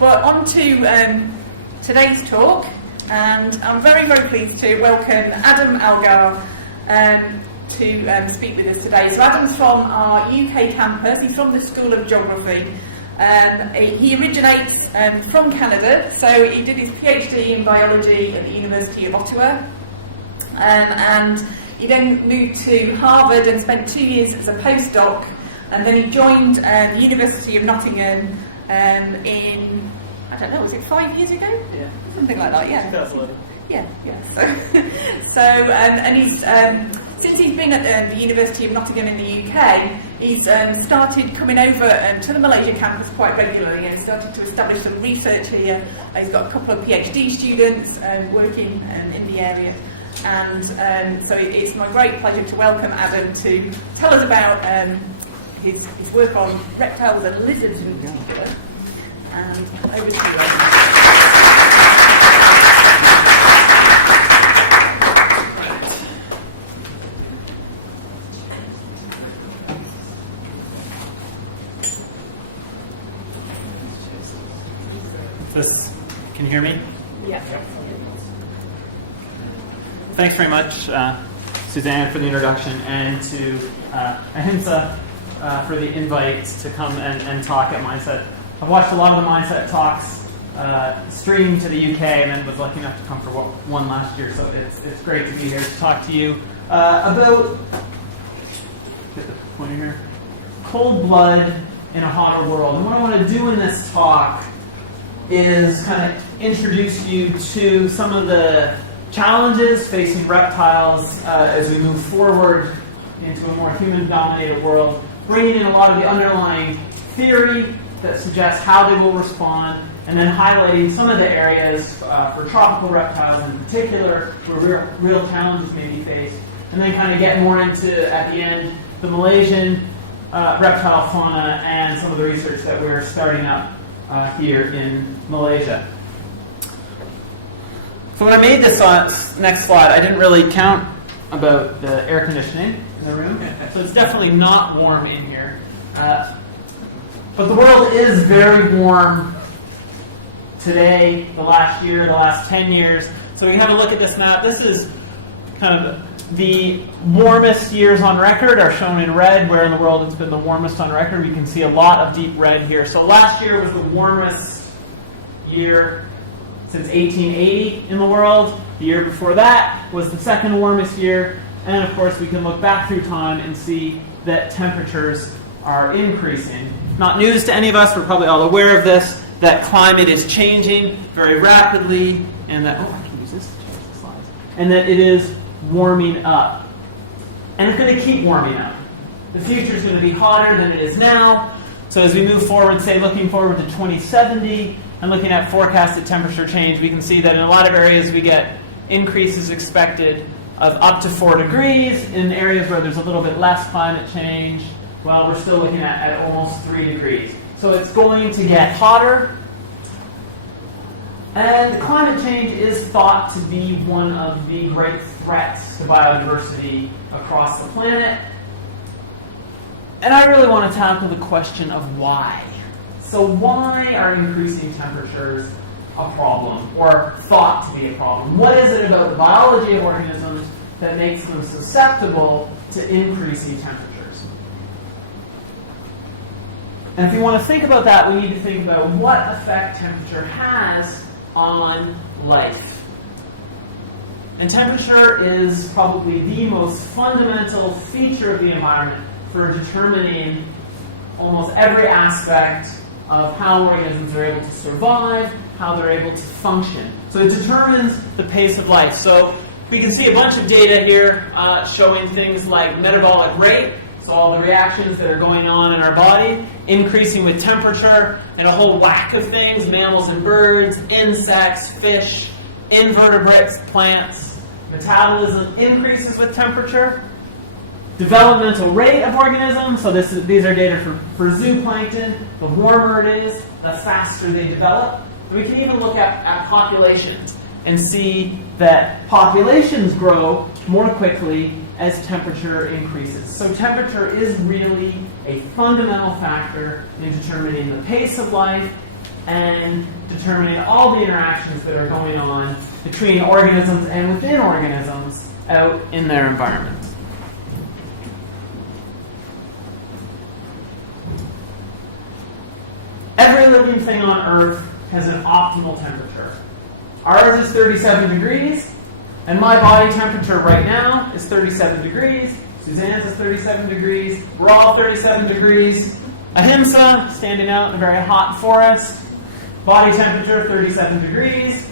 Well, on to today's talk, and I'm very, very pleased to welcome Adam Algar to speak with us today. So Adam's from our UK campus. He's from the School of Geography. He originates from Canada, so he did his PhD in biology at the University of Ottawa, and he then moved to Harvard and spent 2 years as a postdoc, and then he joined the University of Nottingham in, I don't know, was it 5 years ago? Yeah. Something like that, yeah. 2011. Yeah. And he's since he's been at the University of Nottingham in the UK, he's started coming over to the Malaysia campus quite regularly and started to establish some research here. He's got a couple of PhD students working in the area, and so it's my great pleasure to welcome Adam to tell us about his work on reptiles and lizards in particular. And over to you, Adam. Can you hear me? Yeah. Thanks very much, Suzanne, for the introduction, and to Ahimsa for the invite to come and talk at Mindset. I've watched a lot of the Mindset talks streamed to the UK, and then was lucky enough to come for one last year, so it's great to be here to talk to you about, get the pointer here, cold blood in a hotter world. And what I want to do in this talk is kind of introduce you to some of the challenges facing reptiles as we move forward into a more human-dominated world, bringing in a lot of the underlying theory that suggests how they will respond, and then highlighting some of the areas for tropical reptiles in particular where real challenges may be faced, and then kind of get more into, at the end, the Malaysian reptile fauna and some of the research that we're starting up here in Malaysia. So when I made this next slide, I didn't really count about the air conditioning in the room. So it's definitely not warm in here. But the world is very warm today, the last year, the last 10 years. So we have a look at this map. This is kind of the warmest years on record are shown in red, where in the world it's been the warmest on record. We can see a lot of deep red here. So last year was the warmest year since 1880 in the world. The year before that was the second warmest year. And of course we can look back through time and see that temperatures are increasing. Not news to any of us, we're probably all aware of this, that climate is changing very rapidly, and that, I can use this to change the slides, and that it is warming up. And it's going to keep warming up. The future is going to be hotter than it is now. So as we move forward, say looking forward to 2070 and looking at forecasted temperature change, we can see that in a lot of areas we get increases expected of up to 4 degrees. In areas where there's a little bit less climate change, well, we're still looking at almost 3 degrees. So it's going to get hotter. And climate change is thought to be one of the great threats to biodiversity across the planet. And I really want to tackle the question of why. So why are increasing temperatures a problem, or thought to be a problem? What is it about the biology of organisms that makes them susceptible to increasing temperatures? And if you want to think about that, we need to think about what effect temperature has on life. And temperature is probably the most fundamental feature of the environment for determining almost every aspect of how organisms are able to survive, how they're able to function. So it determines the pace of life. So we can see a bunch of data here showing things like metabolic rate, so all the reactions that are going on in our body, increasing with temperature, and a whole whack of things, mammals and birds, insects, fish, invertebrates, plants. Metabolism increases with temperature. Developmental rate of organisms, so these are data for zooplankton. The warmer it is, the faster they develop. And we can even look at populations and see that populations grow more quickly as temperature increases. So temperature is really a fundamental factor in determining the pace of life and determining all the interactions that are going on between organisms and within organisms out in their environment. Every living thing on Earth has an optimal temperature. Ours is 37 degrees, and my body temperature right now is 37 degrees. Suzanne's is 37 degrees. We're all 37 degrees. Ahimsa, standing out in a very hot forest. Body temperature, 37 degrees.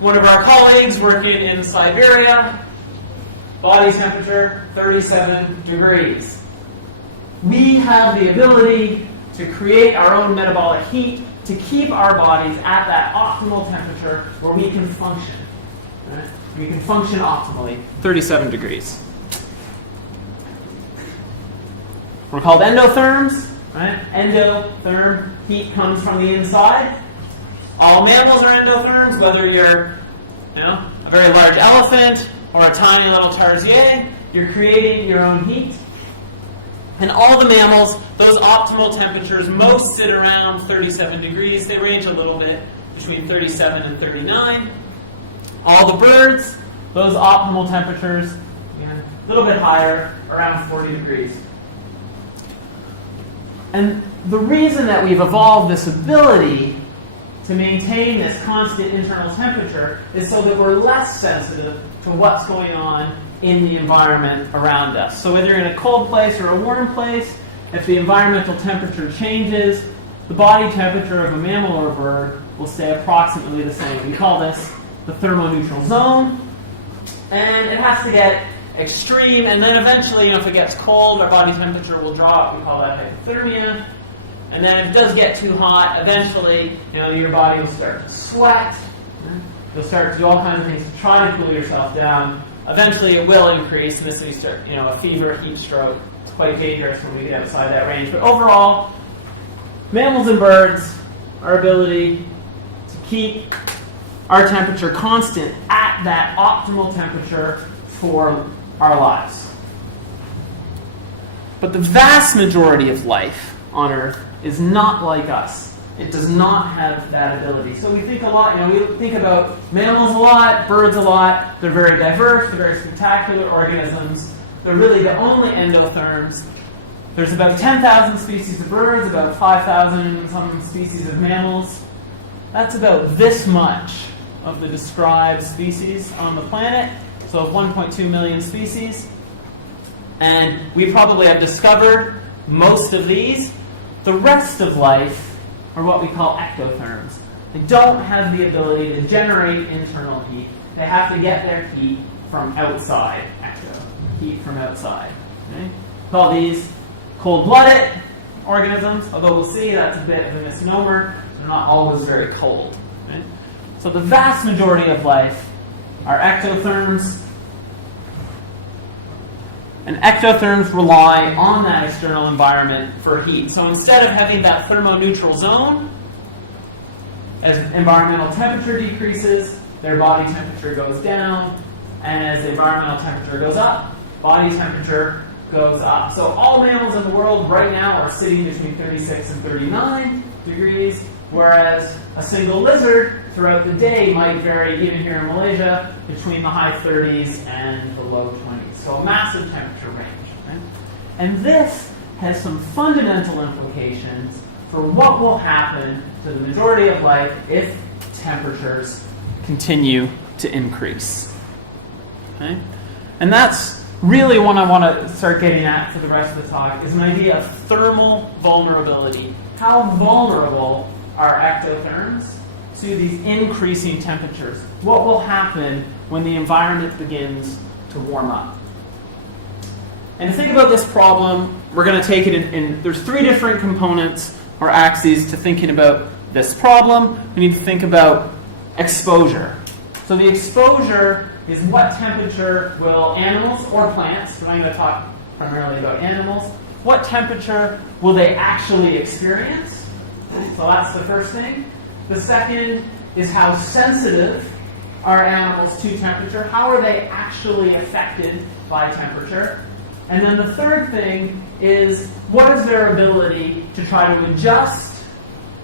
One of our colleagues working in Siberia. Body temperature, 37 degrees. We have the ability to create our own metabolic heat to keep our bodies at that optimal temperature where we can function. Right? We can function optimally, 37 degrees. We're called endotherms. Right? Endotherm, heat comes from the inside. All mammals are endotherms, whether you're a very large elephant or a tiny little tarsier, you're creating your own heat. And all the mammals, those optimal temperatures, most sit around 37 degrees. They range a little bit between 37 and 39. All the birds, those optimal temperatures, again, a little bit higher, around 40 degrees. And the reason that we've evolved this ability to maintain this constant internal temperature is so that we're less sensitive to what's going on in the environment around us. So whether you're in a cold place or a warm place, if the environmental temperature changes, the body temperature of a mammal or a bird will stay approximately the same. We call this the thermoneutral zone. And it has to get extreme, and then eventually, if it gets cold, our body temperature will drop. We call that hypothermia. And then if it does get too hot, eventually, your body will start to sweat. You'll start to do all kinds of things to try to cool yourself down. Eventually, it will increase, and this will start, a fever, heat stroke. It's quite dangerous when we get outside that range. But overall, mammals and birds, our ability to keep our temperature constant at that optimal temperature for our lives. But the vast majority of life on Earth is not like us. It does not have that ability. So we think a lot, we think about mammals a lot, birds a lot. They're very diverse, they're very spectacular organisms. They're really the only endotherms. There's about 10,000 species of birds, about 5,000 some species of mammals. That's about this much of the described species on the planet. So 1.2 million species. And we probably have discovered most of these. The rest of life are what we call ectotherms. They don't have the ability to generate internal heat. They have to get their heat from outside. Heat from outside. Okay? We call these cold-blooded organisms, although we'll see that's a bit of a misnomer. They're not always very cold. Right? So the vast majority of life are ectotherms. And ectotherms rely on that external environment for heat. So instead of having that thermoneutral zone, as environmental temperature decreases, their body temperature goes down, and as the environmental temperature goes up, body temperature goes up. So all mammals in the world right now are sitting between 36 and 39 degrees, whereas a single lizard throughout the day might vary, even here in Malaysia, between the high 30s and the low 20s. So a massive temperature range. Right? And this has some fundamental implications for what will happen to the majority of life if temperatures continue to increase. Okay? And that's really what I want to start getting at for the rest of the talk, is an idea of thermal vulnerability. How vulnerable are ectotherms to these increasing temperatures? What will happen when the environment begins to warm up? And to think about this problem, we're going to take it in there's three different components or axes to thinking about this problem. We need to think about exposure. So the exposure is what temperature will animals or plants, but I'm going to talk primarily about animals, what temperature will they actually experience? So that's the first thing. The second is how sensitive are animals to temperature? How are they actually affected by temperature? And then the third thing is, what is their ability to try to adjust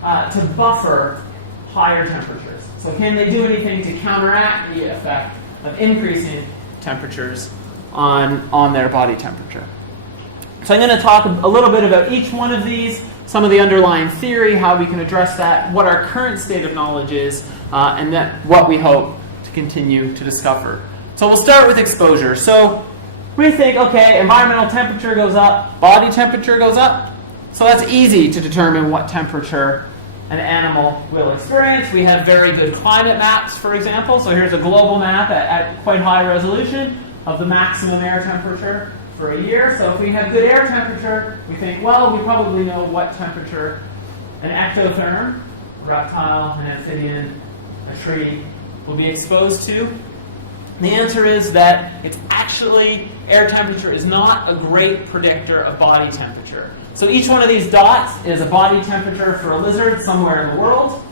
to buffer higher temperatures. So can they do anything to counteract the effect of increasing temperatures on their body temperature? So I'm going to talk a little bit about each one of these, some of the underlying theory, how we can address that, what our current state of knowledge is, and then what we hope to continue to discover. So we'll start with exposure. So we think, okay, environmental temperature goes up, body temperature goes up. So that's easy to determine what temperature an animal will experience. We have very good climate maps, for example. So here's a global map at quite high resolution of the maximum air temperature for a year. So if we have good air temperature, we think, well, we probably know what temperature an ectotherm, a reptile, an amphibian, a tree, will be exposed to. The answer is that it's actually, air temperature is not a great predictor of body temperature. So each one of these dots is a body temperature for a lizard somewhere in the world.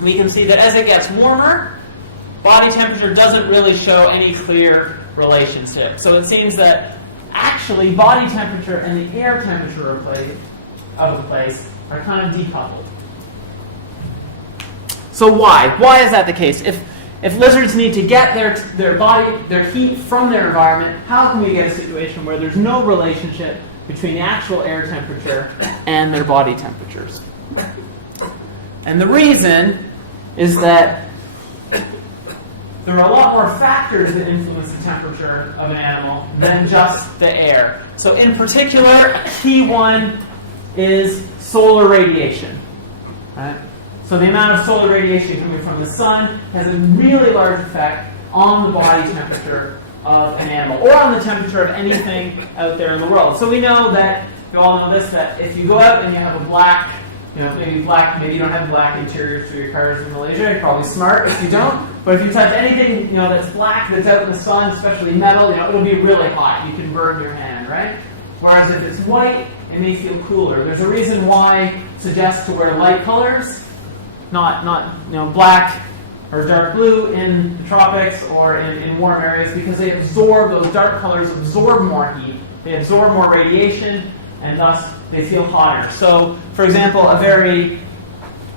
We can see that as it gets warmer, body temperature doesn't really show any clear relationship. So it seems that actually body temperature and the air temperature of a place are kind of decoupled. So why? Why is that the case? If lizards need to get their heat from their environment, how can we get a situation where there's no relationship between the actual air temperature and their body temperatures? And the reason is that there are a lot more factors that influence the temperature of an animal than just the air. So in particular, a key one is solar radiation. Right? So the amount of solar radiation coming from the sun has a really large effect on the body temperature of an animal, or on the temperature of anything out there in the world. So we know that, you all know this, that if you go out and you have a black, maybe you don't have black interiors for your cars in Malaysia, you're probably smart if you don't, but if you touch anything, that's black, that's out in the sun, especially metal, it'll be really hot. You can burn your hand, right? Whereas if it's white, it may feel cooler. There's a reason why it suggests to wear light colors, not black or dark blue in the tropics or in warm areas, because those dark colors absorb more heat, they absorb more radiation, and thus they feel hotter. So, for example, a very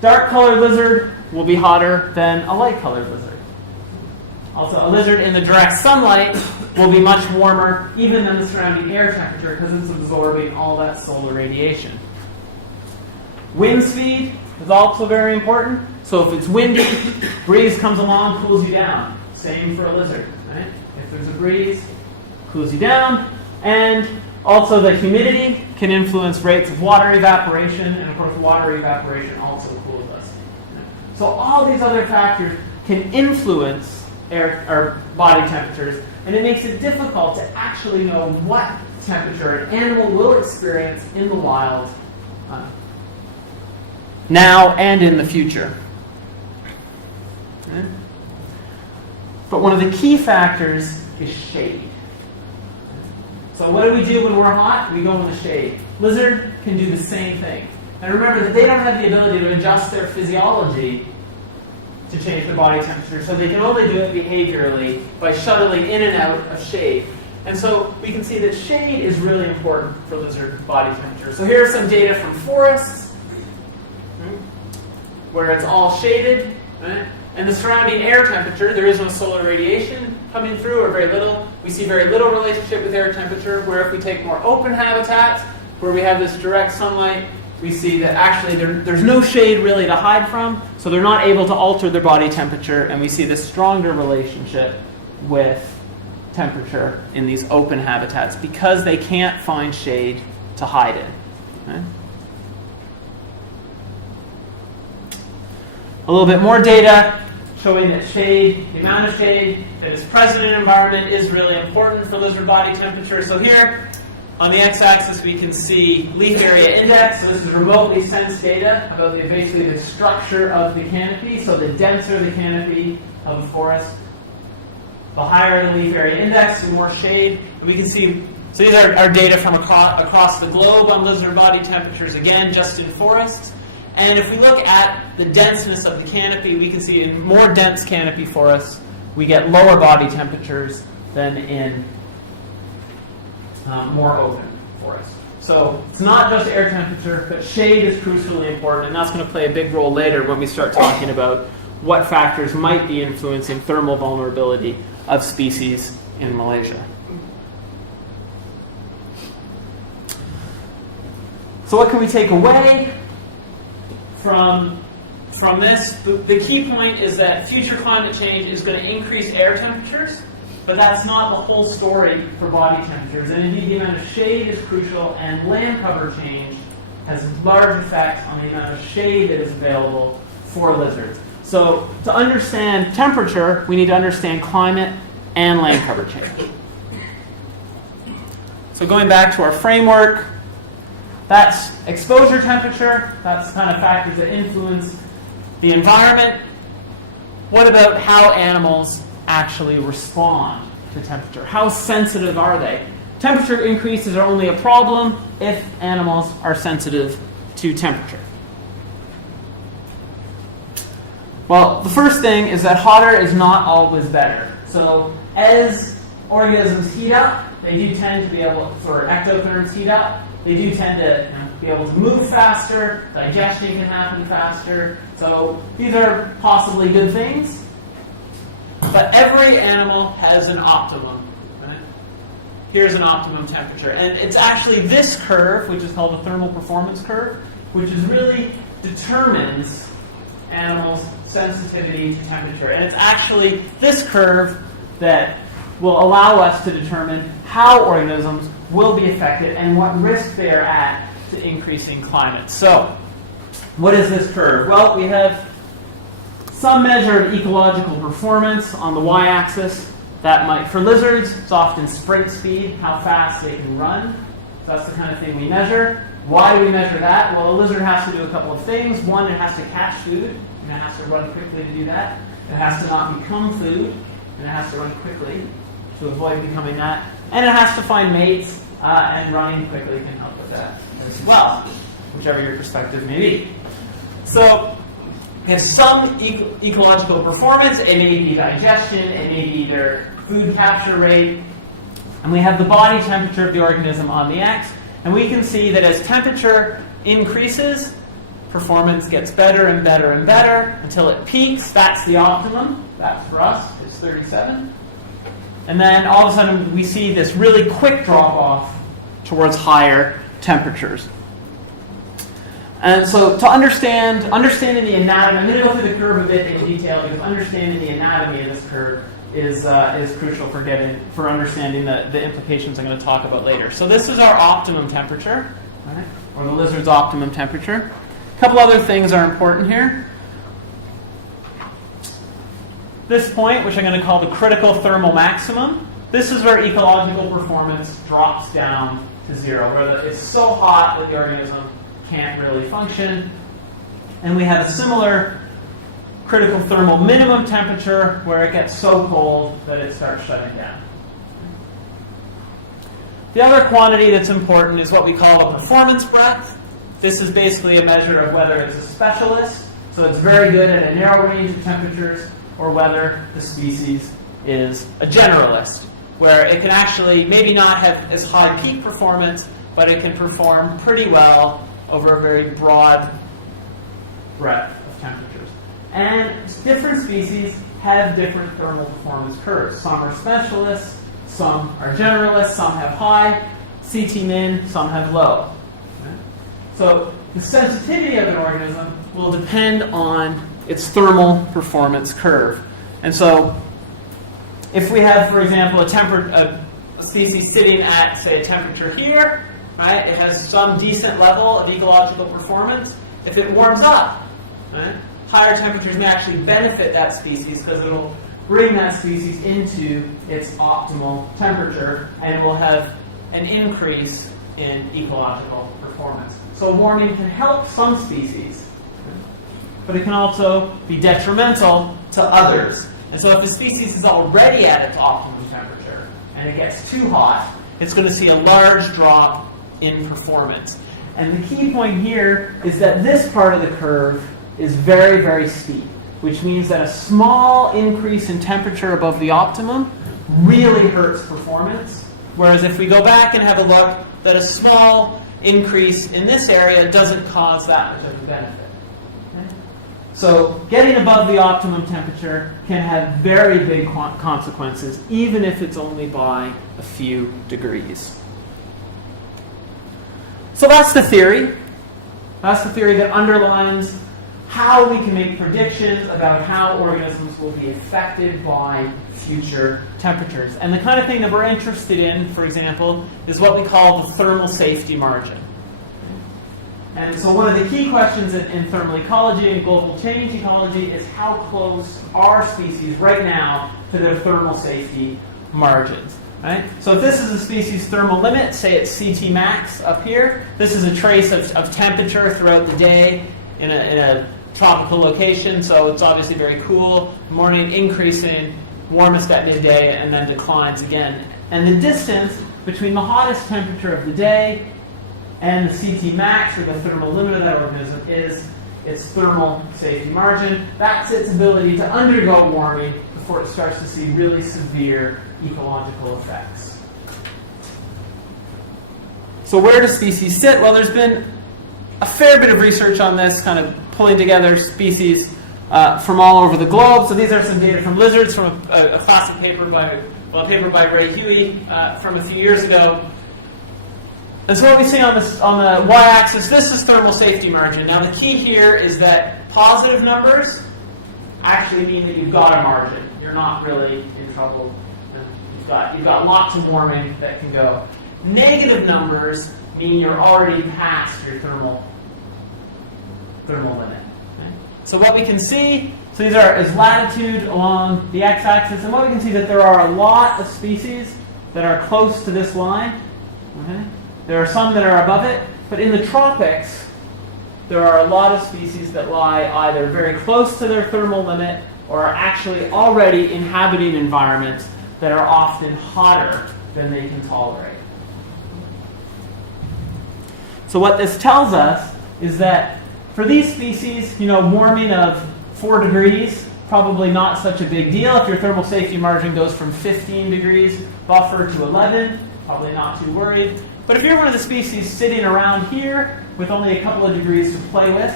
dark colored lizard will be hotter than a light colored lizard. Also, a lizard in the direct sunlight will be much warmer even than the surrounding air temperature because it's absorbing all that solar radiation. Wind speed is also very important. So if it's windy, breeze comes along, cools you down. Same for a lizard, right? If there's a breeze, cools you down. And also the humidity can influence rates of water evaporation, and of course water evaporation also cools us. So all these other factors can influence our body temperatures, and it makes it difficult to actually know what temperature an animal will experience in the wild now and in the future. But one of the key factors is shade. So what do we do when we're hot? We go in the shade. Lizard can do the same thing. And remember that they don't have the ability to adjust their physiology to change their body temperature, so they can only do it behaviorally by shuttling in and out of shade. And so we can see that shade is really important for lizard body temperature. So here are some data from forests, where it's all shaded, right? And the surrounding air temperature, there is no solar radiation coming through, or very little. We see very little relationship with air temperature, where if we take more open habitats, where we have this direct sunlight, we see that actually there's no shade really to hide from, so they're not able to alter their body temperature, and we see this stronger relationship with temperature in these open habitats because they can't find shade to hide in. Okay? A little bit more data showing that shade, the amount of shade that is present in an environment is really important for lizard body temperature. So here, on the x-axis, we can see leaf area index. So this is remotely sensed data about basically the structure of the canopy. So the denser the canopy of a forest, the higher the leaf area index, the more shade. And we can see, so these are our data from across the globe on lizard body temperatures, again, just in forests. And if we look at the denseness of the canopy, we can see in more dense canopy forests, we get lower body temperatures than in more open forests. So it's not just air temperature, but shade is crucially important, and that's going to play a big role later when we start talking about what factors might be influencing thermal vulnerability of species in Malaysia. So what can we take away from this? The key point is that future climate change is going to increase air temperatures, but that's not the whole story for body temperatures. And indeed, the amount of shade is crucial, and land cover change has large effects on the amount of shade that is available for lizards. So to understand temperature, we need to understand climate and land cover change. So going back to our framework, that's exposure temperature. That's kind of factors that influence the environment. What about how animals actually respond to temperature? How sensitive are they? Temperature increases are only a problem if animals are sensitive to temperature. Well, the first thing is that hotter is not always better. So as organisms heat up, they do tend to be able, or ectotherms heat up, they do tend to be able to move faster, digestion can happen faster. So these are possibly good things. But every animal has an optimum. Right? Here's an optimum temperature. And it's actually this curve, which is called the thermal performance curve, which is really determines animals' sensitivity to temperature. And it's actually this curve that will allow us to determine how organisms will be affected and what risk they are at to increasing climate. So, what is this curve? Well, we have some measure of ecological performance on the y-axis. That might, for lizards, it's often sprint speed, how fast they can run. So that's the kind of thing we measure. Why do we measure that? Well, a lizard has to do a couple of things. One, it has to catch food, and it has to run quickly to do that. It has to not become food, and it has to run quickly to avoid becoming that. And it has to find mates, and running quickly can help with that as well, whichever your perspective may be. So we have some ecological performance. It may be digestion, it may be their food capture rate. And we have the body temperature of the organism on the x. And we can see that as temperature increases, performance gets better and better and better until it peaks. That's the optimum. That for us is 37. And then all of a sudden we see this really quick drop off towards higher temperatures. And so to understanding the anatomy, I'm going to go through the curve a bit in detail because understanding the anatomy of this curve is crucial for understanding the implications I'm going to talk about later. So this is our optimum temperature, right? Or the lizard's optimum temperature. A couple other things are important here. This point, which I'm going to call the critical thermal maximum, this is where ecological performance drops down to zero, where it's so hot that the organism can't really function. And we have a similar critical thermal minimum temperature where it gets so cold that it starts shutting down. The other quantity that's important is what we call a performance breadth. This is basically a measure of whether it's a specialist, so it's very good at a narrow range of temperatures, or whether the species is a generalist, where it can actually maybe not have as high peak performance, but it can perform pretty well over a very broad breadth of temperatures. And different species have different thermal performance curves. Some are specialists, some are generalists, some have high CT min, some have low. Okay? So the sensitivity of an organism will depend on its thermal performance curve. And so if we have, for example, a species sitting at, say, a temperature here, right, it has some decent level of ecological performance. If it warms up, right, higher temperatures may actually benefit that species because it will bring that species into its optimal temperature and it will have an increase in ecological performance. So warming can help some species, but it can also be detrimental to others. And so if a species is already at its optimum temperature and it gets too hot, it's going to see a large drop in performance. And the key point here is that this part of the curve is very, very steep, which means that a small increase in temperature above the optimum really hurts performance. Whereas if we go back and have a look, that a small increase in this area doesn't cause that much of a benefit. Okay? So getting above the optimum temperature can have very big consequences, even if it's only by a few degrees. So that's the theory. That's the theory that underlines how we can make predictions about how organisms will be affected by future temperatures. And the kind of thing that we're interested in, for example, is what we call the thermal safety margin. And so one of the key questions in thermal ecology and global change ecology is how close are species right now to their thermal safety margins. Right? So if this is a species thermal limit, say it's CT max up here, this is a trace of temperature throughout the day in a tropical location, so it's obviously very cool. Morning increasing, warmest at midday, and then declines again. And the distance between the hottest temperature of the day and the CT max, or the thermal limit of that organism, is its thermal safety margin. That's its ability to undergo warming before it starts to see really severe ecological effects. So where do species sit? Well, there's been a fair bit of research on this, kind of pulling together species from all over the globe. So these are some data from lizards from a classic paper by Ray Huey from a few years ago. And so what we see on the y-axis, this is thermal safety margin. Now the key here is that positive numbers actually mean that you've got a margin. You're not really in trouble. You've got lots of warming that can go. Negative numbers mean you're already past your thermal limit. Okay? So what we can see, so these is latitude along the x-axis, and what we can see that there are a lot of species that are close to this line. Okay? There are some that are above it, but in the tropics, there are a lot of species that lie either very close to their thermal limit or are actually already inhabiting environments that are often hotter than they can tolerate. So what this tells us is that for these species, warming of 4 degrees, probably not such a big deal. If your thermal safety margin goes from 15 degrees buffer to 11, probably not too worried. But if you're one of the species sitting around here with only a couple of degrees to play with,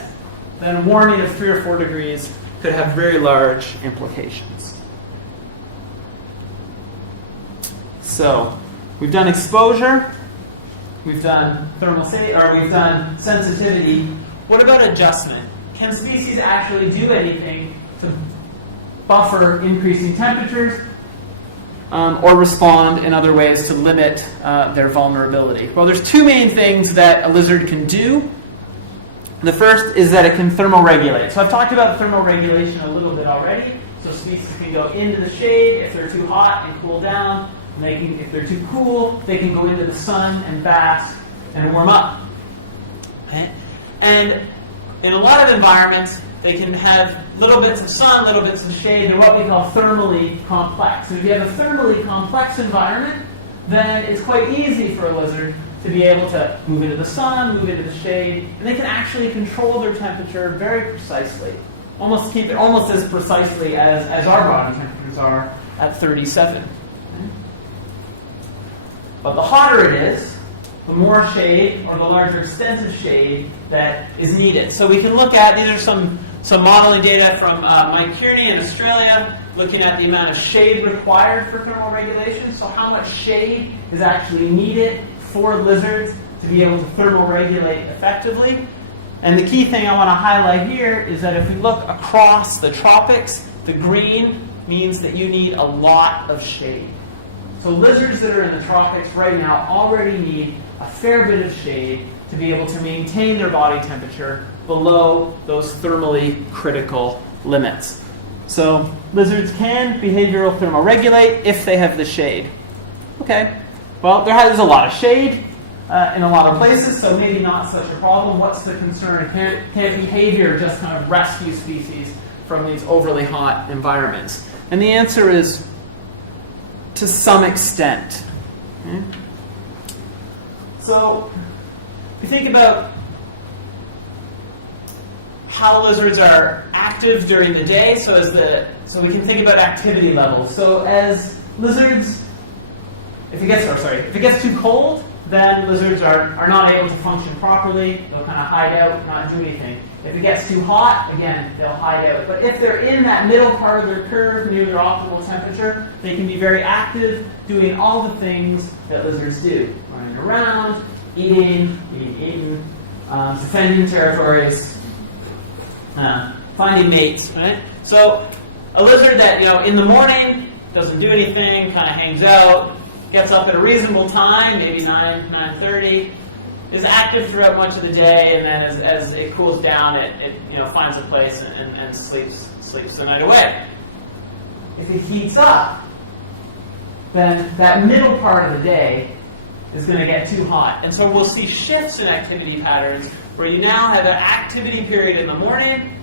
then warming of 3 or 4 degrees could have very large implications. So we've done exposure, we've done we've done sensitivity. What about adjustment? Can species actually do anything to buffer increasing temperatures or respond in other ways to limit their vulnerability? Well, there's 2 main things that a lizard can do. The first is that it can thermoregulate. So I've talked about thermoregulation a little bit already. So species can go into the shade if they're too hot and cool down. And if they're too cool, they can go into the sun and bask and warm up. Okay? And in a lot of environments, they can have little bits of sun, little bits of shade. They're what we call thermally complex. So if you have a thermally complex environment, then it's quite easy for a lizard to be able to move into the sun, move into the shade, and they can actually control their temperature very precisely. Keep it almost as precisely as our body temperatures are at 37. But the hotter it is, the more shade or the larger extent of shade that is needed. So we can look at, these are some modeling data from Mike Kearney in Australia, looking at the amount of shade required for thermal regulation. So how much shade is actually needed for lizards to be able to thermal regulate effectively. And the key thing I want to highlight here is that if we look across the tropics, the green means that you need a lot of shade. So lizards that are in the tropics right now already need a fair bit of shade to be able to maintain their body temperature below those thermally critical limits. So lizards can behavioral thermoregulate if they have the shade. Okay, well, there's a lot of shade in a lot of places, so maybe not such a problem. What's the concern? Can behavior just kind of rescue species from these overly hot environments? And the answer is to some extent. Okay? So if you think about how lizards are active during the day, so we can think about activity levels. So as lizards, if it gets too cold, then lizards are not able to function properly. They'll kind of hide out, not do anything. If it gets too hot, again, they'll hide out. But if they're in that middle part of their curve near their optimal temperature, they can be very active, doing all the things that lizards do. Running around, eating, being eaten, defending territories, finding mates, right? So a lizard that, in the morning doesn't do anything, kind of hangs out, gets up at a reasonable time, maybe 9:30, is active throughout much of the day, and then as it cools down, it finds a place and sleeps the night away. If it heats up, then that middle part of the day is going to get too hot. And so we'll see shifts in activity patterns where you now have an activity period in the morning,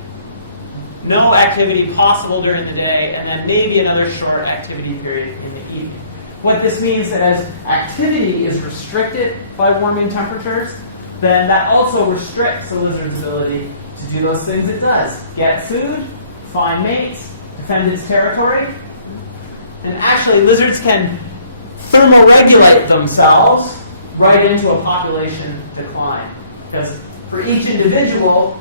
no activity possible during the day, and then maybe another short activity period in the evening. What this means is that as activity is restricted by warming temperatures, then that also restricts the lizard's ability to do those things it does. Get food, find mates, defend its territory. And actually, lizards can thermoregulate themselves right into a population decline. Because for each individual,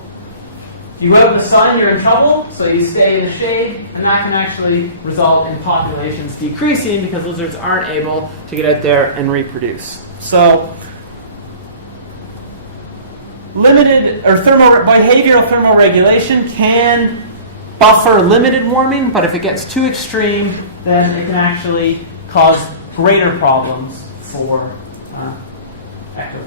if you go out in the sun, you're in trouble, so you stay in the shade, and that can actually result in populations decreasing because lizards aren't able to get out there and reproduce. So, limited or behavioral thermoregulation can buffer limited warming, but if it gets too extreme, then it can actually cause greater problems for ectotherms.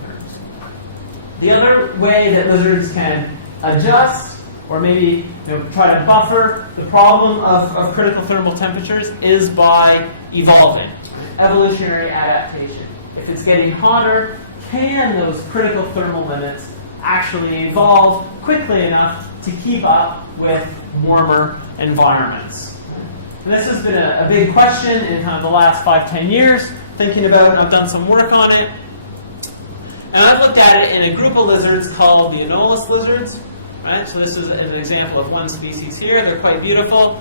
The other way that lizards can adjust or maybe try to buffer the problem of critical thermal temperatures is by evolving, evolutionary adaptation. If it's getting hotter, can those critical thermal limits actually evolve quickly enough to keep up with warmer environments? And this has been a big question in kind of the last 5-10 years, thinking about it. I've done some work on it. And I've looked at it in a group of lizards called the anolis lizards. Right? So this is an example of one species here. They're quite beautiful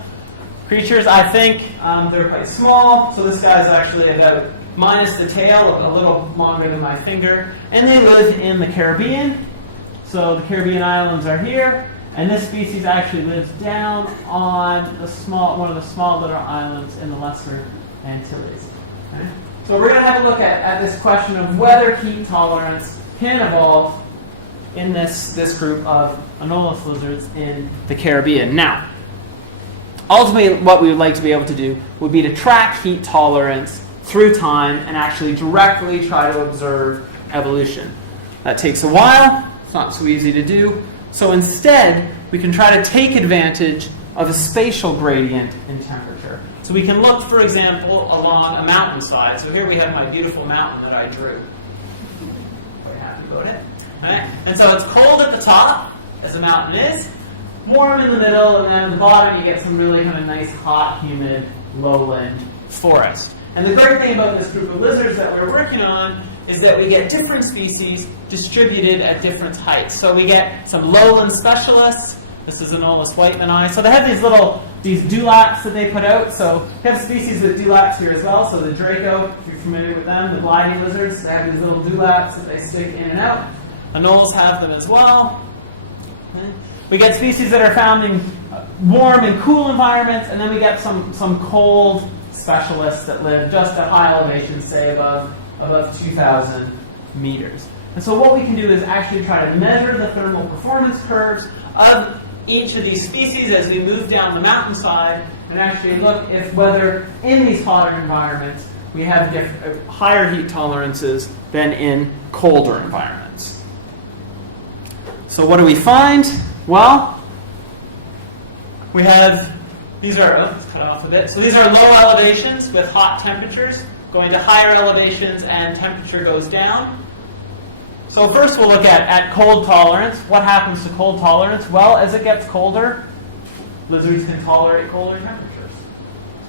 creatures, I think. They're quite small. So this guy's actually about, minus the tail, a little longer than my finger. And they live in the Caribbean. So the Caribbean islands are here. And this species actually lives down on one of the small little islands in the Lesser Antilles. Okay? So we're going to have a look at this question of whether heat tolerance can evolve in this group of anolis lizards in the Caribbean. Now, ultimately what we would like to be able to do would be to track heat tolerance through time and actually directly try to observe evolution. That takes a while. It's not so easy to do. So instead, we can try to take advantage of a spatial gradient in temperature. So we can look, for example, along a mountainside. So here we have my beautiful mountain that I drew. Quite happy about it. Right? And so it's cold at the top, as the mountain is, warm in the middle, and then at the bottom you get some really kind of nice, hot, humid, lowland forest. And the great thing about this group of lizards that we're working on is that we get different species distributed at different heights. So we get some lowland specialists. This is Anolis whitemani. So they have these dewlaps that they put out. So we have species with dewlaps here as well. So the Draco, if you're familiar with them, the gliding lizards, they have these little dewlaps that they stick in and out. Anoles have them as well. Okay. We get species that are found in warm and cool environments, and then we get some cold specialists that live just at high elevations, say above 2,000 meters. And so what we can do is actually try to measure the thermal performance curves of each of these species as we move down the mountainside and actually look if whether in these hotter environments we have higher heat tolerances than in colder environments. So what do we find? Well, we have, let's cut off a bit. So these are low elevations with hot temperatures. Going to higher elevations and temperature goes down. So first we'll look at cold tolerance. What happens to cold tolerance? Well, as it gets colder, lizards can tolerate colder temperatures.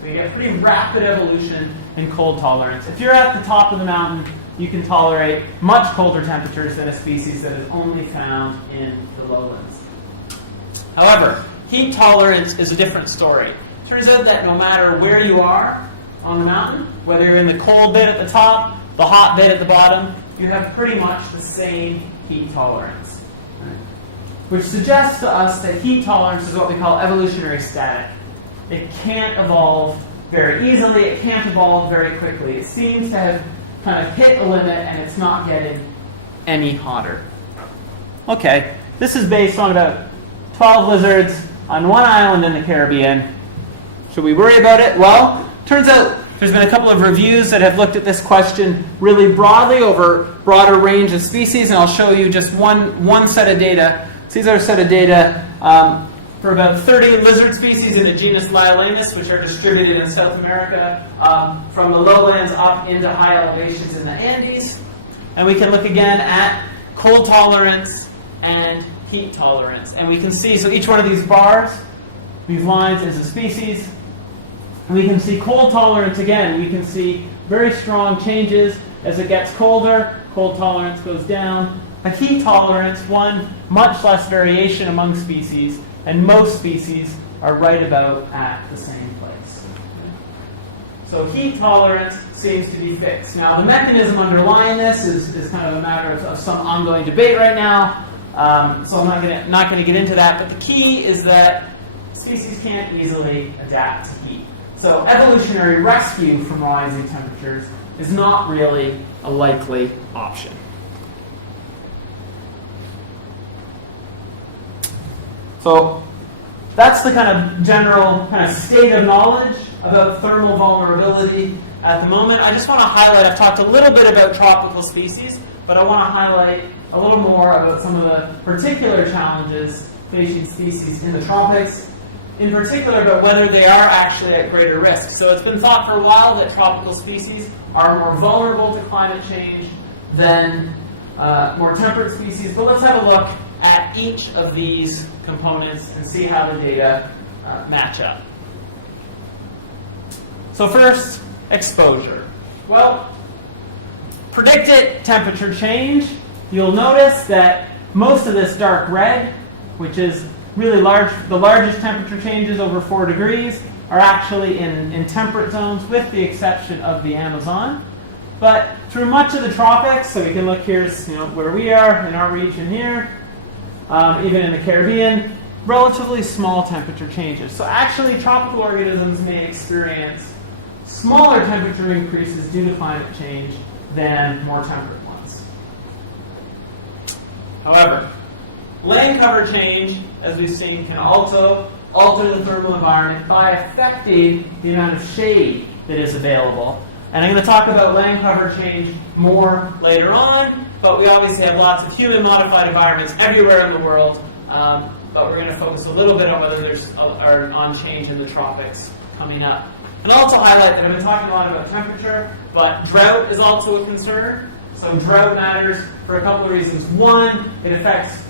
So we get pretty rapid evolution in cold tolerance. If you're at the top of the mountain, you can tolerate much colder temperatures than a species that is only found in the lowlands. However, heat tolerance is a different story. It turns out that no matter where you are on the mountain, whether you're in the cold bit at the top, the hot bit at the bottom, you have pretty much the same heat tolerance. Right? Which suggests to us that heat tolerance is what we call evolutionary static. It can't evolve very easily, it can't evolve very quickly. It seems to have kind of hit a limit and it's not getting any hotter. Okay, this is based on about 12 lizards on one island in the Caribbean. Should we worry about it? Well, turns out there's been a couple of reviews that have looked at this question really broadly over a broader range of species, and I'll show you just one set of data. So these are a set of data for about 30 lizard species in the genus Lialanus, which are distributed in South America from the lowlands up into high elevations in the Andes. And we can look again at cold tolerance and heat tolerance. And we can see, so each one of these bars, these lines is a species. And we can see cold tolerance again. We can see very strong changes as it gets colder. Cold tolerance goes down. But heat tolerance, much less variation among species, and most species are right about at the same place. So heat tolerance seems to be fixed. Now, the mechanism underlying this is kind of a matter of some ongoing debate right now. So I'm not going to get into that. But the key is that species can't easily adapt to heat. So evolutionary rescue from rising temperatures is not really a likely option. So that's the kind of general kind of state of knowledge about thermal vulnerability at the moment. I just want to highlight, I've talked a little bit about tropical species, but I want to highlight a little more about some of the particular challenges facing species in the tropics, in particular about whether they are actually at greater risk. So it's been thought for a while that tropical species are more vulnerable to climate change than more temperate species, but let's have a look at each of these components and see how the data match up. So first, exposure. Well, predicted temperature change. You'll notice that most of this dark red, which is really large, the largest temperature changes over 4 degrees, are actually in temperate zones with the exception of the Amazon. But through much of the tropics, so we can look here, where we are in our region here, even in the Caribbean, relatively small temperature changes. So actually tropical organisms may experience smaller temperature increases due to climate change than more temperate ones. However, land cover change, as we've seen, can also alter the thermal environment by affecting the amount of shade that is available. And I'm going to talk about land cover change more later on, but we obviously have lots of human-modified environments everywhere in the world, but we're going to focus a little bit on whether there's on change in the tropics coming up. And I'll also highlight that I've been talking a lot about temperature, but drought is also a concern. So drought matters for a couple of reasons. One, it affects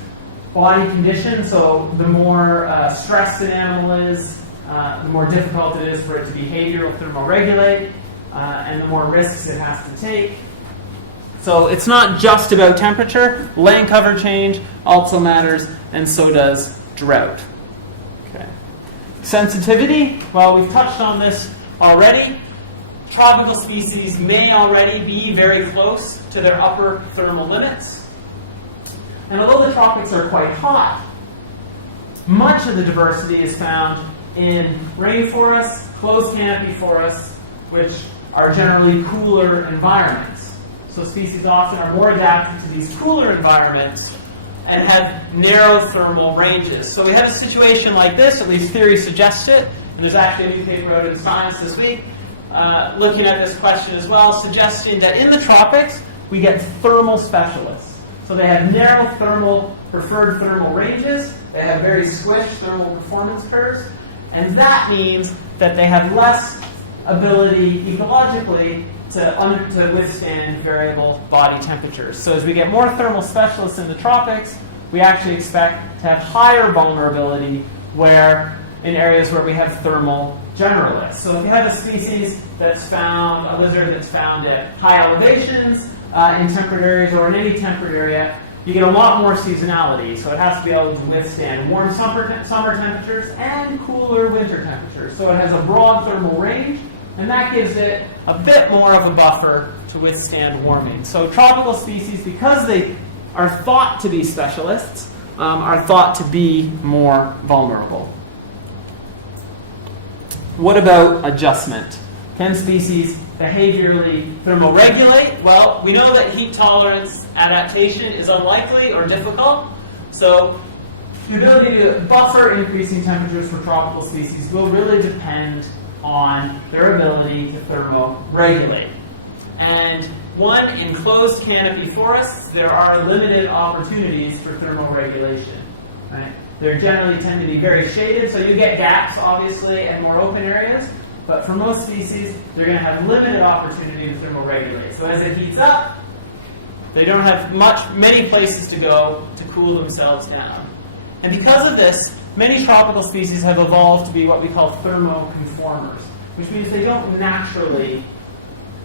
body condition, so the more stressed an animal is, the more difficult it is for it to behavioral thermoregulate, and the more risks it has to take. So it's not just about temperature. Land cover change also matters, and so does drought. Okay. Sensitivity, well, we've touched on this already. Tropical species may already be very close to their upper thermal limits. And although the tropics are quite hot, much of the diversity is found in rainforests, closed canopy forests, which are generally cooler environments. So species often are more adapted to these cooler environments and have narrow thermal ranges. So we have a situation like this, at least theory suggests it, and there's actually a new paper out in Science this week looking at this question as well, suggesting that in the tropics we get thermal specialists. So they have narrow preferred thermal ranges, they have very squished thermal performance curves, and that means that they have less ability ecologically to withstand variable body temperatures. So as we get more thermal specialists in the tropics, we actually expect to have higher vulnerability in areas where we have thermal generalists. So if you have a species that's found, a lizard that's found at high elevations in temperate areas or in any temperate area, you get a lot more seasonality. So it has to be able to withstand warm summer temperatures and cooler winter temperatures. So it has a broad thermal range, and that gives it a bit more of a buffer to withstand warming. So tropical species, because they are thought to be specialists, are thought to be more vulnerable. What about adjustment? Can species behaviorally thermoregulate? Well, we know that heat tolerance adaptation is unlikely or difficult. So the ability to buffer increasing temperatures for tropical species will really depend on their ability to thermoregulate. And one, in closed canopy forests, there are limited opportunities for thermoregulation. Right? They generally tend to be very shaded, so you get gaps, obviously, and more open areas. But for most species, they're going to have limited opportunity to thermoregulate. So as it heats up, they don't have many places to go to cool themselves down. And because of this, many tropical species have evolved to be what we call thermoconformers, which means they don't naturally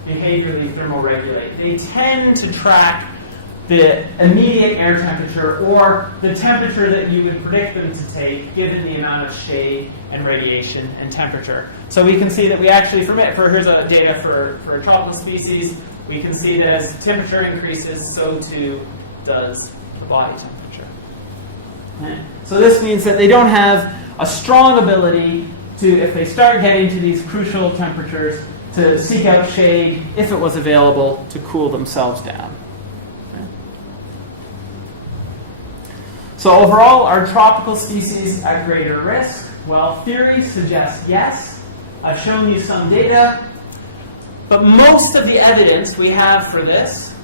behaviorally thermoregulate. They tend to track the immediate air temperature or the temperature that you would predict them to take given the amount of shade and radiation and temperature. So we can see that we actually, here's data for a tropical species, we can see that as temperature increases, so too does the body temperature. Okay. So this means that they don't have a strong ability to, if they start getting to these crucial temperatures, to seek out shade, if it was available, to cool themselves down. Okay. So overall, are tropical species at greater risk? Well, theories suggest yes. I've shown you some data. But most of the evidence we have for this,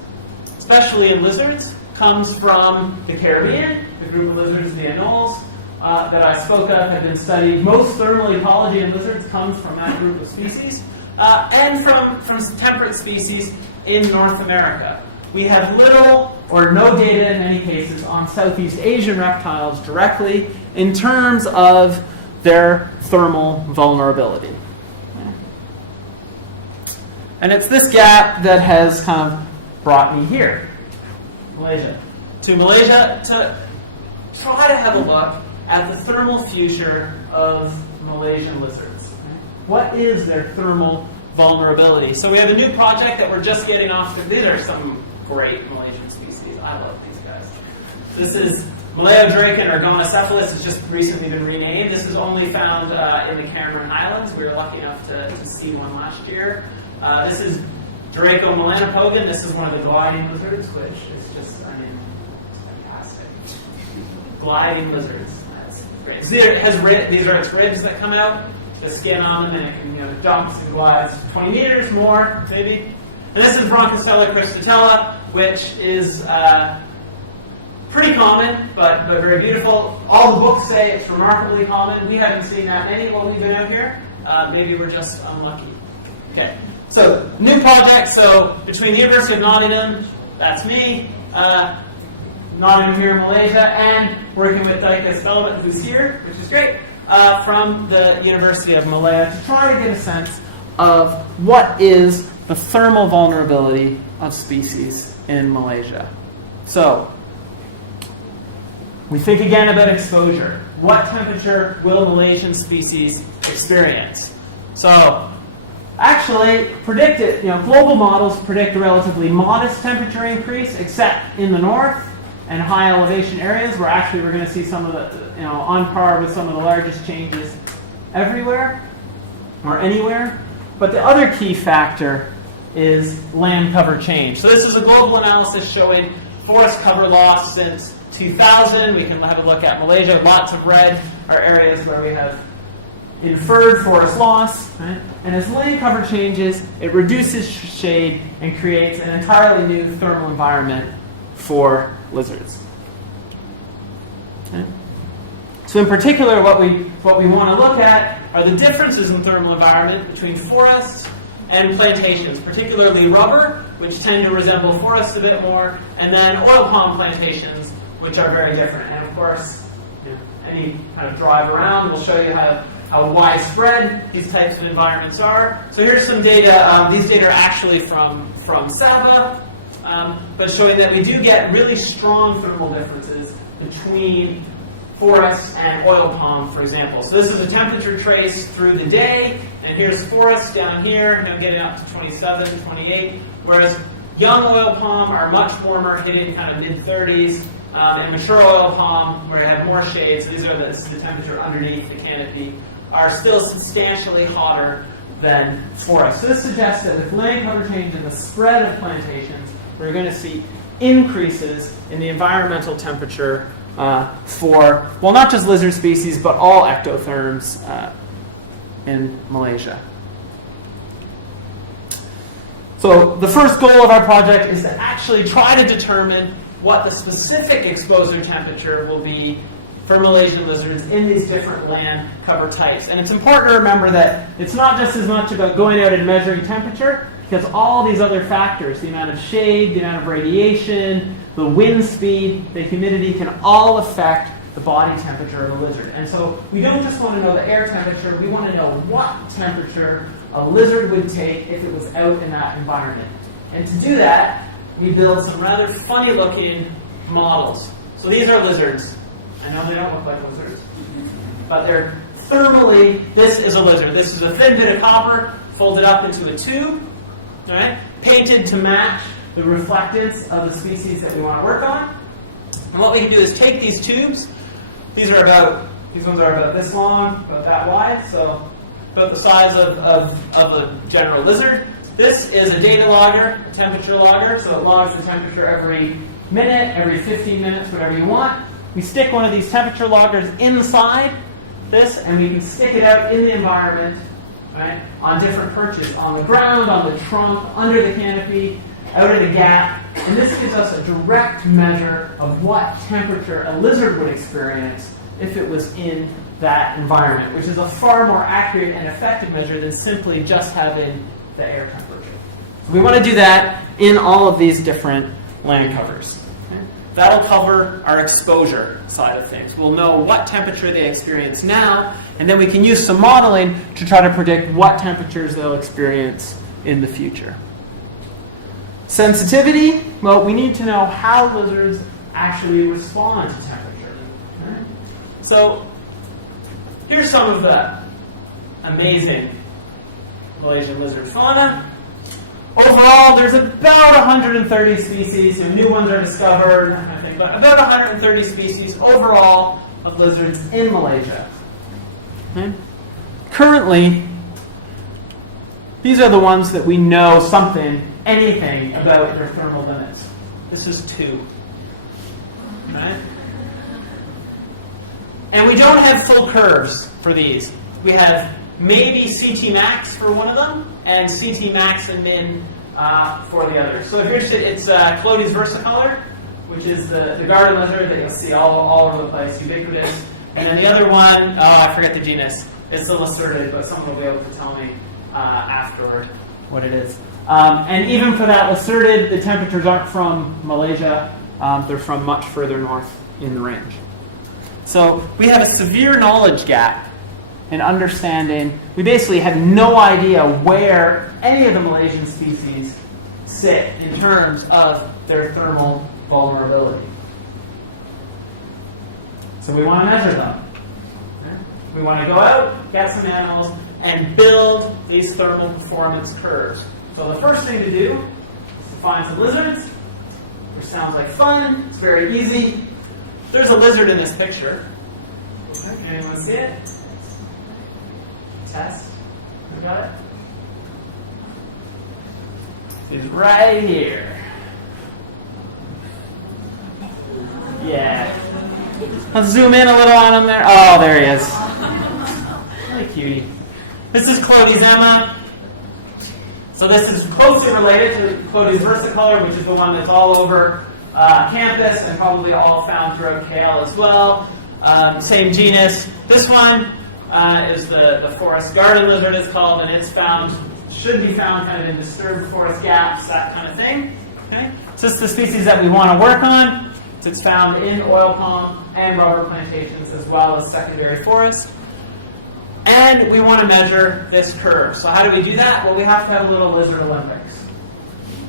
especially in lizards, comes from the Caribbean. The group of lizards, the anoles, that I spoke of have been studied. Most thermal ecology in lizards comes from that group of species. And from temperate species in North America. We have little or no data in many cases on Southeast Asian reptiles directly in terms of their thermal vulnerability. And it's this gap that has kind of brought me here, Malaysia. To try to have a look at the thermal future of Malaysian lizards. What is their thermal vulnerability? So we have a new project that we're just getting off. These are some great Malaysian species. I love these guys. This is Malayodracan or Gonocephalus. It's just recently been renamed. This is only found in the Cameron Islands. We were lucky enough to see one last year. This is Draco melanopogon. This is one of the gliding lizards, which is just, it's fantastic. Gliding lizards. That's great. These are its ribs that come out. The skin on them, and it can, jumps and glides 20 meters more, maybe. And this is Bronchostella cristatella, which is pretty common, but very beautiful. All the books say it's remarkably common. We haven't seen that many while we've been out here. Maybe we're just unlucky. Okay, so new project. So between the University of Nottingham, that's me, Nottingham here in Malaysia, and working with Dicus Velvet, who's here, which is great. From the University of Malaya to try to get a sense of what is the thermal vulnerability of species in Malaysia. So, we think again about exposure. What temperature will Malaysian species experience? So, actually, global models predict a relatively modest temperature increase, except in the north and high elevation areas where actually we're going to see some of the, on par with some of the largest changes everywhere or anywhere. But the other key factor is land cover change. So this is a global analysis showing forest cover loss since 2000. We can have a look at Malaysia. Lots of red are areas where we have inferred forest loss. Right? And as land cover changes, it reduces shade and creates an entirely new thermal environment for lizards. Okay. So in particular, what we want to look at are the differences in thermal environment between forests and plantations, particularly rubber, which tend to resemble forests a bit more, and then oil palm plantations, which are very different. And of course, any kind of drive around will show you how widespread these types of environments are. So here's some data. These data are actually from Sabah, but showing that we do get really strong thermal differences between forests and oil palm, for example. So this is a temperature trace through the day, and here's forest down here, getting up to 27, 28, whereas young oil palm are much warmer, hitting kind of mid-30s, and mature oil palm, where you have more shades, this is the temperature underneath the canopy, are still substantially hotter than forest. So this suggests that with land cover change and the spread of plantations, we're going to see increases in the environmental temperature for, well, not just lizard species, but all ectotherms in Malaysia. So the first goal of our project is to actually try to determine what the specific exposure temperature will be for Malaysian lizards in these different land cover types. And it's important to remember that it's not just as much about going out and measuring temperature, because all these other factors, the amount of shade, the amount of radiation, the wind speed, the humidity, can all affect the body temperature of a lizard. And so we don't just want to know the air temperature, we want to know what temperature a lizard would take if it was out in that environment. And to do that, we build some rather funny looking models. So these are lizards. I know they don't look like lizards, but they're thermally, this is a lizard. This is a thin bit of copper folded up into a tube, right? Painted to match the reflectance of the species that we want to work on. And what we can do is take these tubes. These ones are about this long, about that wide, so about the size of a general lizard. This is a data logger, a temperature logger, so it logs the temperature every minute, every 15 minutes, whatever you want. We stick one of these temperature loggers inside this, and we can stick it out in the environment, right, on different perches, on the ground, on the trunk, under the canopy, out in a gap. And this gives us a direct measure of what temperature a lizard would experience if it was in that environment, which is a far more accurate and effective measure than simply just having the air temperature. So we want to do that in all of these different land covers. That'll cover our exposure side of things. We'll know what temperature they experience now, and then we can use some modeling to try to predict what temperatures they'll experience in the future. Sensitivity, well, we need to know how lizards actually respond to temperature. Okay? So here's some of the amazing Malaysian lizard fauna. Overall, there's about 130 species, and new ones are discovered, I think, but about 130 species overall of lizards in Malaysia. Okay. Currently, these are the ones that we know anything about their thermal limits. This is 2. Right? And we don't have full curves for these. We have maybe CT max for one of them, and CT max and min for the other. So if you're interested, it's Clotes versicolor, which is the garden lizard that you'll see all over the place, ubiquitous. And then the other one, I forget the genus. It's the lacertid, but someone will be able to tell me afterward what it is. And even for that lacertid, the temperatures aren't from Malaysia. They're from much further north in the range. So we have a severe knowledge gap in understanding. We basically have no idea where any of the Malaysian species sit in terms of their thermal vulnerability. So we want to measure them. Okay? We want to go out, get some animals, and build these thermal performance curves. So the first thing to do is to find some lizards, which sounds like fun. It's very easy. There's a lizard in this picture. Okay, anyone see it? Test. We got it? It's right here. Yeah. Let's zoom in a little on him there. Oh, there he is. Really cutie. This is Clotes emma. So this is closely related to Clotes versicolor, which is the one that's all over campus and probably all found throughout KL as well. Same genus. This one is the forest garden lizard, it's called, and it's should be found kind of in disturbed forest gaps, that kind of thing. Okay? So it's the species that we want to work on. So it's found in oil palm and rubber plantations as well as secondary forests. And we want to measure this curve. So how do we do that? Well, we have to have a little lizard Olympics.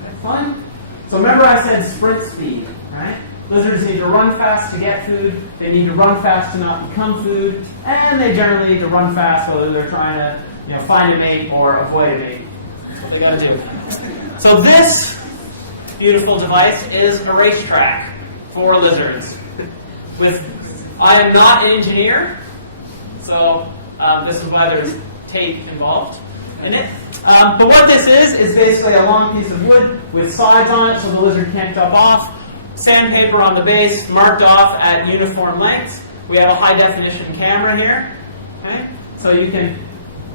Okay, fun? So remember I said sprint speed, right? Lizards need to run fast to get food, they need to run fast to not become food, and they generally need to run fast whether they're trying to find a mate or avoid a mate. That's what they got to do. So this beautiful device is a racetrack for lizards. I am not an engineer, so this is why there's tape involved in it. But what this is basically a long piece of wood with sides on it so the lizard can't jump off. Sandpaper on the base, marked off at uniform lengths. We have a high-definition camera here. Okay? So you can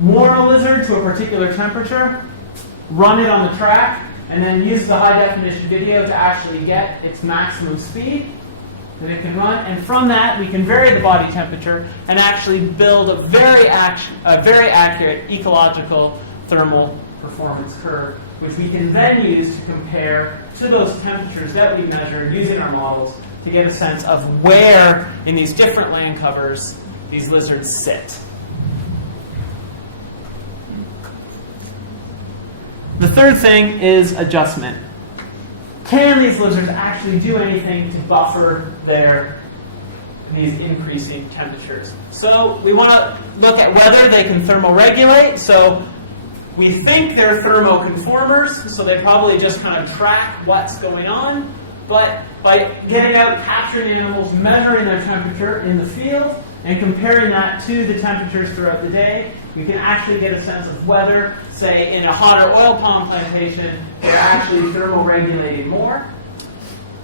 warm a lizard to a particular temperature, run it on the track, and then use the high-definition video to actually get its maximum speed that it can run. And from that, we can vary the body temperature and actually build a very accurate ecological thermal performance curve, which we can then use to compare to those temperatures that we measured using our models to get a sense of where in these different land covers these lizards sit. The third thing is adjustment. Can these lizards actually do anything to buffer these increasing temperatures? So we want to look at whether they can thermoregulate. So we think they're thermoconformers, so they probably just kind of track what's going on. But by getting out, capturing animals, measuring their temperature in the field, and comparing that to the temperatures throughout the day, we can actually get a sense of whether, say, in a hotter oil palm plantation, they're actually thermoregulating more.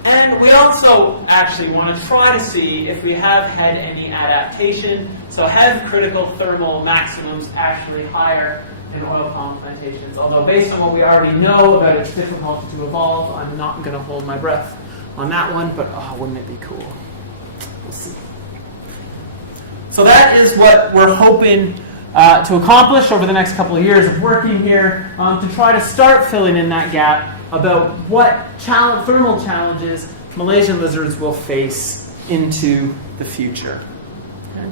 And we also actually want to try to see if we have had any adaptation. So have critical thermal maximums actually higher in oil palm plantations? Although based on what we already know about its difficulty to evolve, I'm not going to hold my breath on that one, but wouldn't it be cool? We'll see. So that is what we're hoping to accomplish over the next couple of years of working here to try to start filling in that gap about what thermal challenges Malaysian lizards will face into the future. Okay.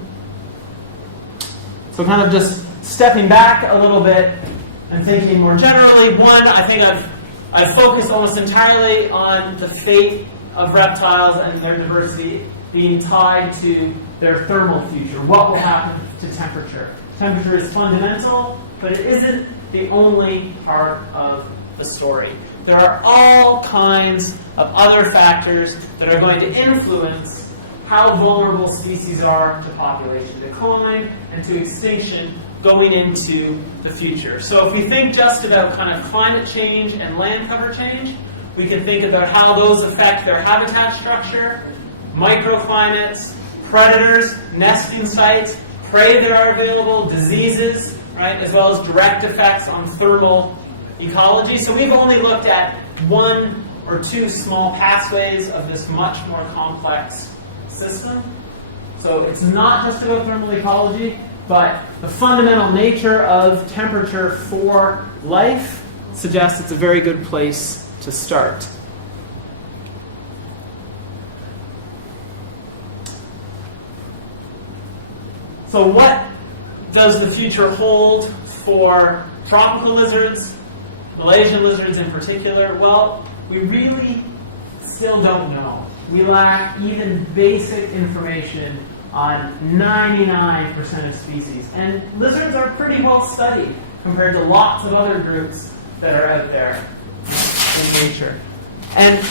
So kind of just stepping back a little bit and thinking more generally, one, I think I've focused almost entirely on the fate of reptiles and their diversity being tied to their thermal future. What will happen to temperature? Temperature is fundamental, but it isn't the only part of the story. There are all kinds of other factors that are going to influence how vulnerable species are to population decline and to extinction going into the future. So if we think just about kind of climate change and land cover change, we can think about how those affect their habitat structure, microclimates, predators, nesting sites, prey that are available, diseases, right, as well as direct effects on thermal ecology. So we've only looked at one or two small pathways of this much more complex system. So it's not just about thermal ecology, but the fundamental nature of temperature for life suggests it's a very good place to start. So what does the future hold for tropical lizards, Malaysian lizards in particular? Well, we really still don't know. We lack even basic information on 99% of species. And lizards are pretty well studied compared to lots of other groups that are out there in nature. And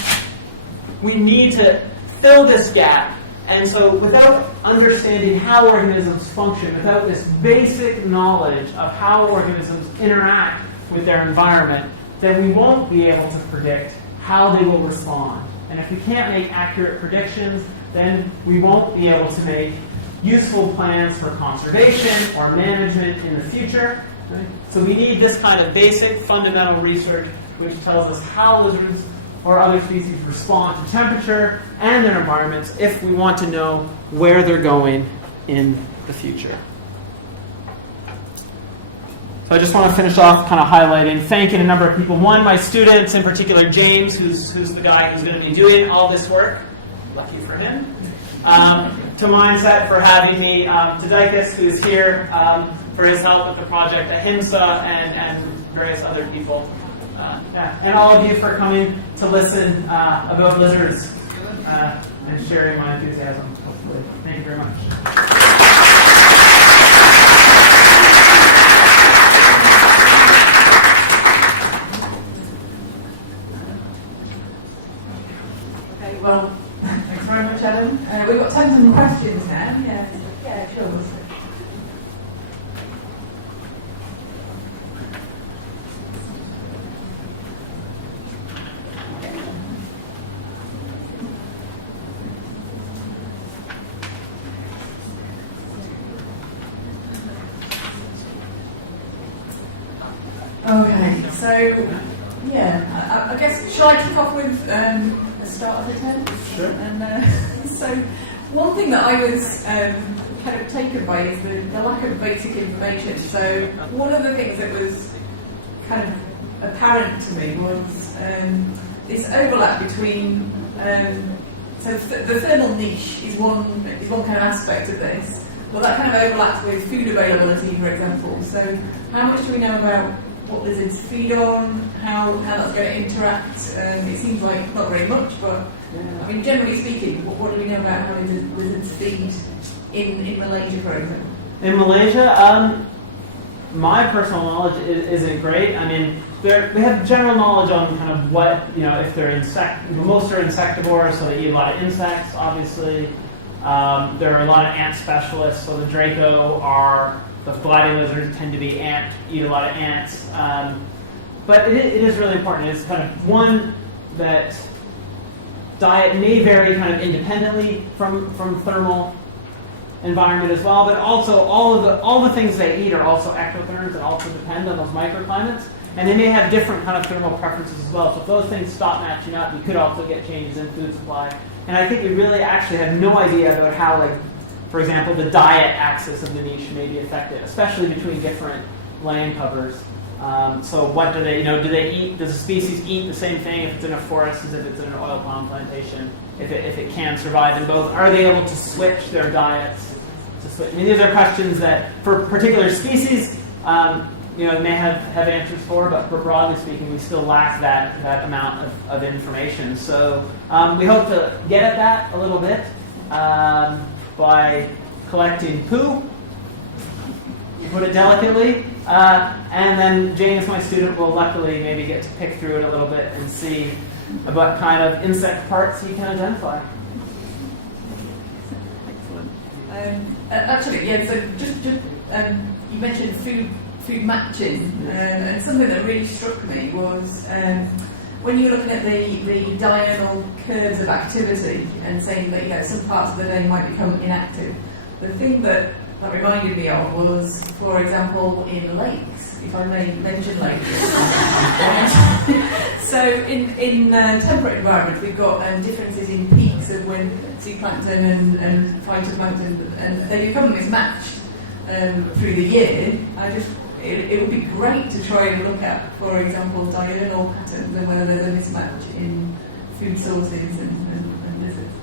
we need to fill this gap. And so without understanding how organisms function, without this basic knowledge of how organisms interact with their environment, then we won't be able to predict how they will respond. And if we can't make accurate predictions, then we won't be able to make useful plans for conservation or management in the future. Right? So we need this kind of basic fundamental research which tells us how lizards or other species respond to temperature and their environments if we want to know where they're going in the future. So I just want to finish off kind of highlighting, thanking a number of people. One, my students, in particular James, who's the guy who's going to be doing all this work. Lucky for him. To Mindset for having me. To Dikis, who's here, for his help with the project. Ahimsa and various other people. And all of you for coming to listen about lizards. and sharing my enthusiasm, hopefully. Thank you very much. Okay, well, thanks very much, Adam. We've got tons of questions now. Yeah, sure. Okay, so yeah, I guess shall I kick off with the start of the term? Sure. And so one thing that I was kind of taken by is the lack of basic information. So one of the things that was kind of apparent to me was this overlap between so the thermal niche is one kind of aspect of this. Well, that kind of overlaps with food availability, for example. So how much do we know about what lizards feed on, how that's going to interact? It seems like not very much, but I mean, generally speaking, what do we know about how lizards feed in Malaysia, for example? In Malaysia, my personal knowledge isn't great. I mean, we have general knowledge on kind of what, if they're most are insectivores, so they eat a lot of insects, obviously. There are a lot of ant specialists, so the Draco the gliding lizards tend to be eat a lot of ants. But it is really important. It's kind of one that diet may vary kind of independently from thermal environment as well, but also all the things they eat are also ectotherms that also depend on those microclimates, and they may have different kind of thermal preferences as well. So if those things stop matching up, you could also get changes in food supply. And I think we really actually have no idea about how, like, for example, the diet axis of the niche may be affected, especially between different land covers. So what do they eat? Does a species eat the same thing if it's in a forest as if it's in an oil palm plantation? If it can survive in both, are they able to switch their diets? I mean, these are questions that, for particular species, may have answers for, but broadly speaking, we still lack that amount of information. So we hope to get at that a little bit by collecting poo, to put it delicately, and then James, my student, will luckily maybe get to pick through it a little bit and see what kind of insect parts he can identify. Actually, yeah. So just you mentioned food matching, and something that really struck me was when you were looking at the diurnal curves of activity and saying that some parts of the day might become inactive. The thing that reminded me of was, for example, in lakes, if I may mention lakes. So in temperate environments, we've got differences in peaks of when zooplankton and phytoplankton, and they become mismatched through the year. It would be great to try and look at, for example, diurnal patterns and whether there's a mismatch in food sources and lizards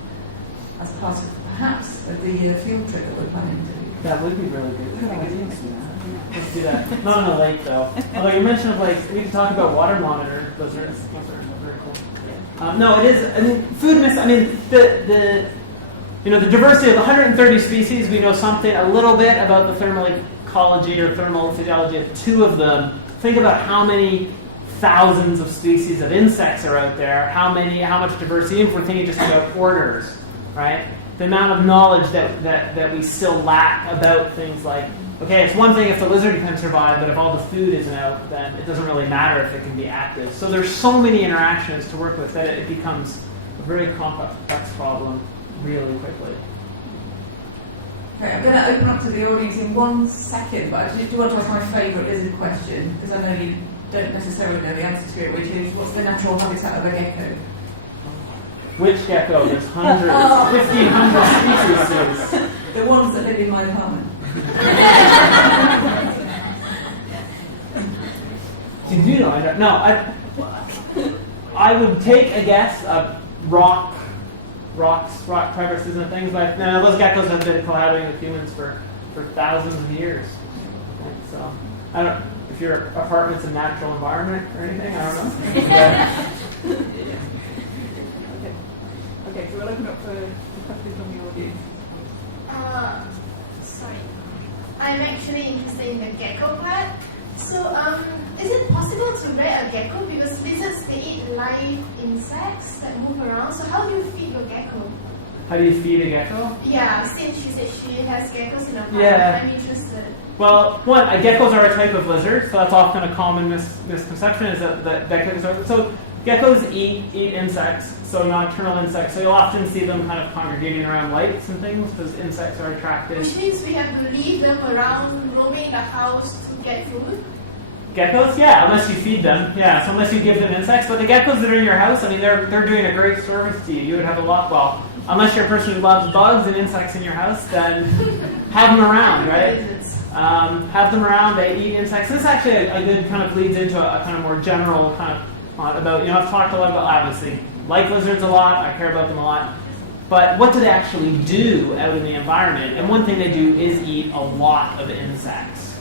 as part of perhaps the field trip that we're planning to do. That would be really good. Let's do that. Not on a lake, though. Although you mentioned lakes, we can talk about water monitor. Those are very cool. Yeah. No, it is. I mean, food miss. I mean, the diversity of 130 species. We know something a little bit about the thermal ecology or thermal physiology of 2 of them. Think about how many thousands of species of insects are out there. How much diversity? If we're thinking just about orders, right? The amount of knowledge that we still lack about things like, okay, it's one thing if the lizard can survive, but if all the food isn't out, then it doesn't really matter if it can be active. So there's so many interactions to work with that it becomes a very complex problem really quickly. Okay, I'm going to open up to the audience in 1 second, but I do want to ask my favourite lizard question, because I know you don't necessarily know the answer to it, which is, what's the natural habitat of a gecko? Which gecko? There's hundreds, 1,500 species. The ones that live in my apartment. Did you know? No, I would take a guess of rock crevices and things, but those geckos have been collaborating with humans for thousands of years. So I don't. If your apartment's a natural environment or anything, I don't know. Okay, So we'll open up for questions from the audience. Sorry. I'm actually interested in the gecko part. So, is it possible to rear a gecko? Because lizards, they eat live insects that move around. So how do you feed your gecko? How do you feed a gecko? Yeah, since she said she has geckos in her farm, Yeah. I'm interested. Well, one, geckos are a type of lizard, so that's often a common misconception is that geckos are. So geckos eat insects, so nocturnal insects. So you'll often see them kind of congregating around lights and things because insects are attracted. Which means we have to leave them around, roaming the house to get food. Geckos, yeah, unless you feed them, yeah. So unless you give them insects, but the geckos that are in your house, I mean, they're doing a great service to you. You would have a lot. Well, unless you're a person who loves bugs and insects in your house, then have them around, right? Have them around. They eat insects. This actually a good kind of leads into a kind of more general kind of thought about. I've talked a lot about obviously like lizards a lot. I care about them a lot. But what do they actually do out in the environment? And one thing they do is eat a lot of insects.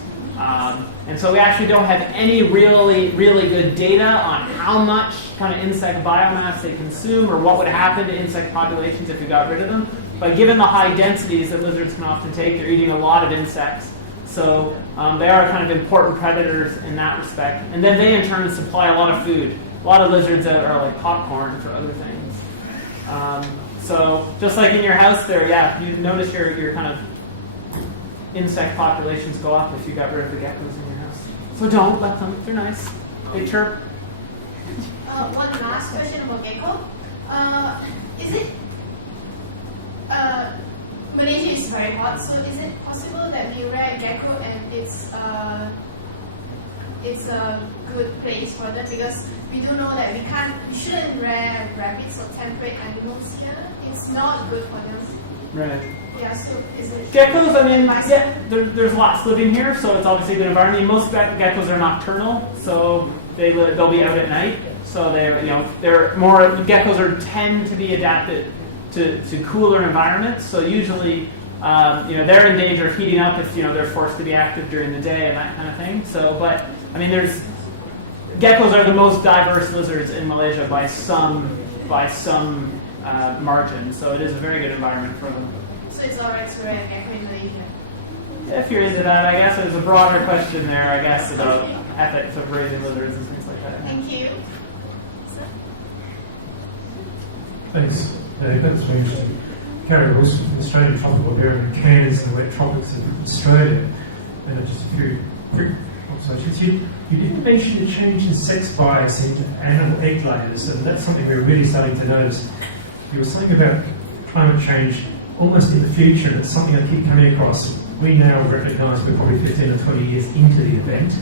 And so we actually don't have any really good data on how much kind of insect biomass they consume or what would happen to insect populations if we got rid of them. But given the high densities that lizards can often take, they're eating a lot of insects. So they are kind of important predators in that respect. And then they in turn supply a lot of food. A lot of lizards are like popcorn for other things. So just like in your house there, yeah, you notice your kind of insect populations go up if you got rid of the geckos in your house. So don't let them. They're nice. They chirp. One last question about gecko. Is it Malaysia is very hot, so is it possible that we rear a gecko and it's a good place for them? Because we do know that we shouldn't rear rabbits or temperate animals here. It's not good for them. Right. Yeah, so is it... Geckos, I mean, yeah, there's lots living here, so it's obviously a good environment. Most geckos are nocturnal, so they'll be out at night. So they're more, geckos tend to be adapted to cooler environments. So usually, they're in danger of heating up if they're forced to be active during the day and that kind of thing. So, but I mean, geckos are the most diverse lizards in Malaysia by some margin. So it is a very good environment for them. So it's alright to rear a gecko in Malaysia? If you're into that, I guess there's a broader question there, I guess, about ethics of raising lizards and things like that. Thank you. Thanks, Dave. That's very interesting. Gary Wilson from the Australian Tropical Bearing in Cairns and the wet tropics of Australia. And just a few quick observations. You didn't mention the change in sex bias in animal egg layers, and that's something we're really starting to notice. You were saying about climate change almost in the future, and it's something I keep coming across. We now recognise we're probably 15 or 20 years into the event,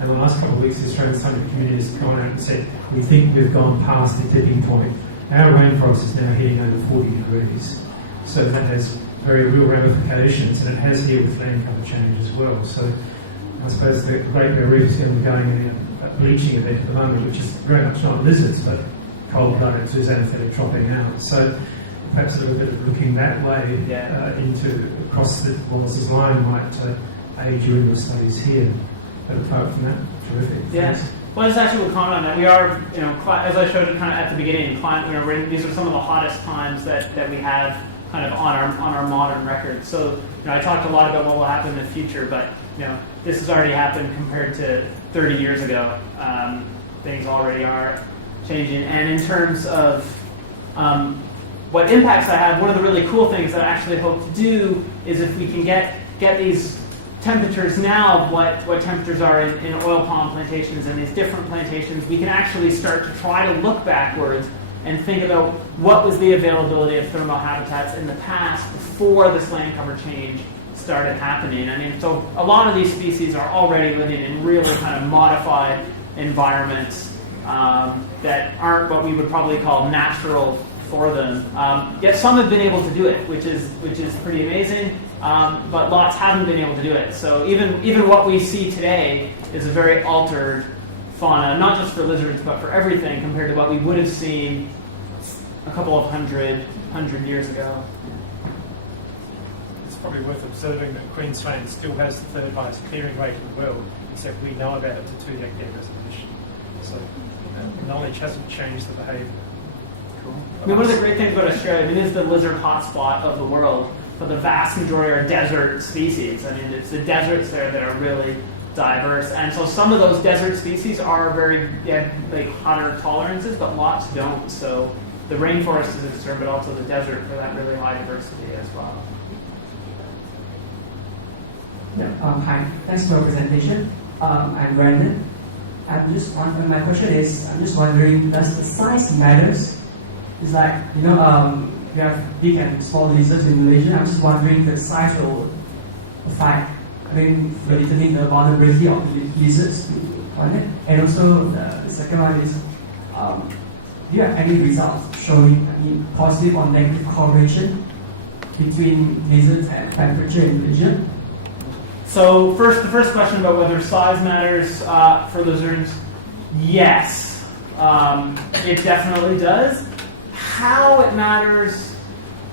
and the last couple of weeks the Australian scientific community has gone out and said we think we've gone past the tipping point. Our rainforest is now hitting over 40 degrees, so that has very real ramifications, and it has here with land cover change as well. So I suppose the Great Barrier Reef is going to be going in a bleaching event at the moment, which is very much not lizards, but cold-blooded zooxanthellae dropping out. So perhaps a little bit of looking that way into across the Wallace's line might aid you in your studies here. But apart from that, terrific. Yes. Well, just actually will comment on that. We are, as I showed kind of at the beginning, these are some of the hottest times that we have kind of on our modern record. So, I talked a lot about what will happen in the future, but this has already happened compared to 30 years ago. Things already are changing, and in terms of what impacts I have, one of the really cool things that I actually hope to do is if we can get these temperatures now, what temperatures are in oil palm plantations and these different plantations, we can actually start to try to look backwards and think about what was the availability of thermal habitats in the past before this land cover change started happening. I mean, so a lot of these species are already living in really kind of modified environments that aren't what we would probably call natural for them. Yet some have been able to do it, which is pretty amazing. But lots haven't been able to do it. So even what we see today is a very altered fauna, not just for lizards, but for everything compared to what we would have seen a couple of hundred years ago. It's probably worth observing that Queensland still has the third highest clearing rate in the world, except we know about it to 2 hectare resolution. So knowledge hasn't changed the behaviour. cool. I mean, one of the great things about Australia, I mean, it is the lizard hotspot of the world, but the vast majority are desert species. I mean, it's the deserts there that are really diverse, and so some of those desert species are very like hotter tolerances, but lots don't. So the rainforest is a concern, but also the desert for that really high diversity as well. Yeah, hi, thanks for your presentation. I'm Brandon. My question is, I'm just wondering, does the size matters? It's like, we have big and small lizards in Malaysia. I'm just wondering the size will affect, for determining the vulnerability of the lizards on it. And also, the second one is, do you have any results showing positive or negative correlation between lizards and temperature in Malaysia? So the first question about whether size matters for lizards, yes, it definitely does. How it matters,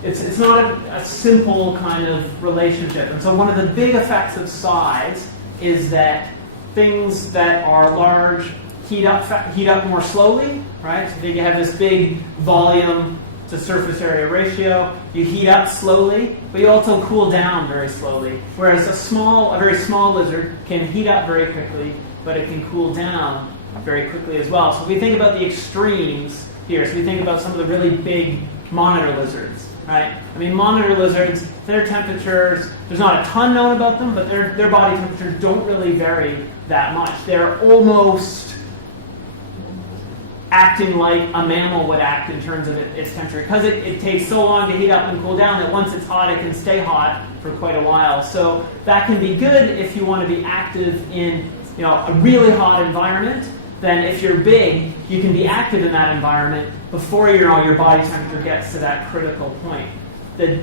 it's not a simple kind of relationship. And so one of the big effects of size is that things that are large heat up more slowly, right? So you have this big volume to surface area ratio. You heat up slowly, but you also cool down very slowly. Whereas a very small lizard can heat up very quickly, but it can cool down very quickly as well. So if we think about the extremes here, so we think about some of the really big monitor lizards, right? I mean, monitor lizards, their temperatures, there's not a ton known about them, but their body temperatures don't really vary that much. They're almost acting like a mammal would act in terms of its temperature, because it takes so long to heat up and cool down that once it's hot, it can stay hot for quite a while. So that can be good if you want to be active in a really hot environment. Then if you're big, you can be active in that environment before your body temperature gets to that critical point. The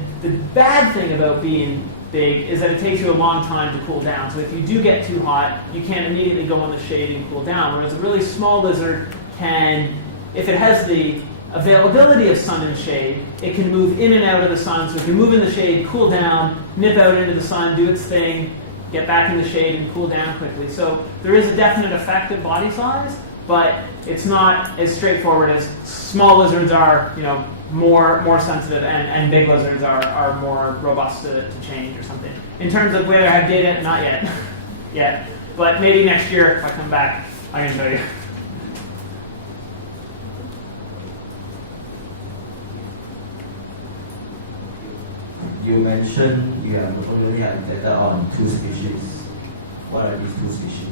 bad thing about being big is that it takes you a long time to cool down. So if you do get too hot, you can't immediately go in the shade and cool down. Whereas a really small lizard can, if it has the availability of sun and shade, it can move in and out of the sun. So it can move in the shade, cool down, nip out into the sun, do its thing, get back in the shade and cool down quickly. So there is a definite effect of body size, but it's not as straightforward as small lizards are, more sensitive, and big lizards are more robust to change or something. In terms of whether I have data, not yet. yet. But maybe next year, if I come back, I can show you. You mentioned you have only had data on 2 species. What are these 2 species?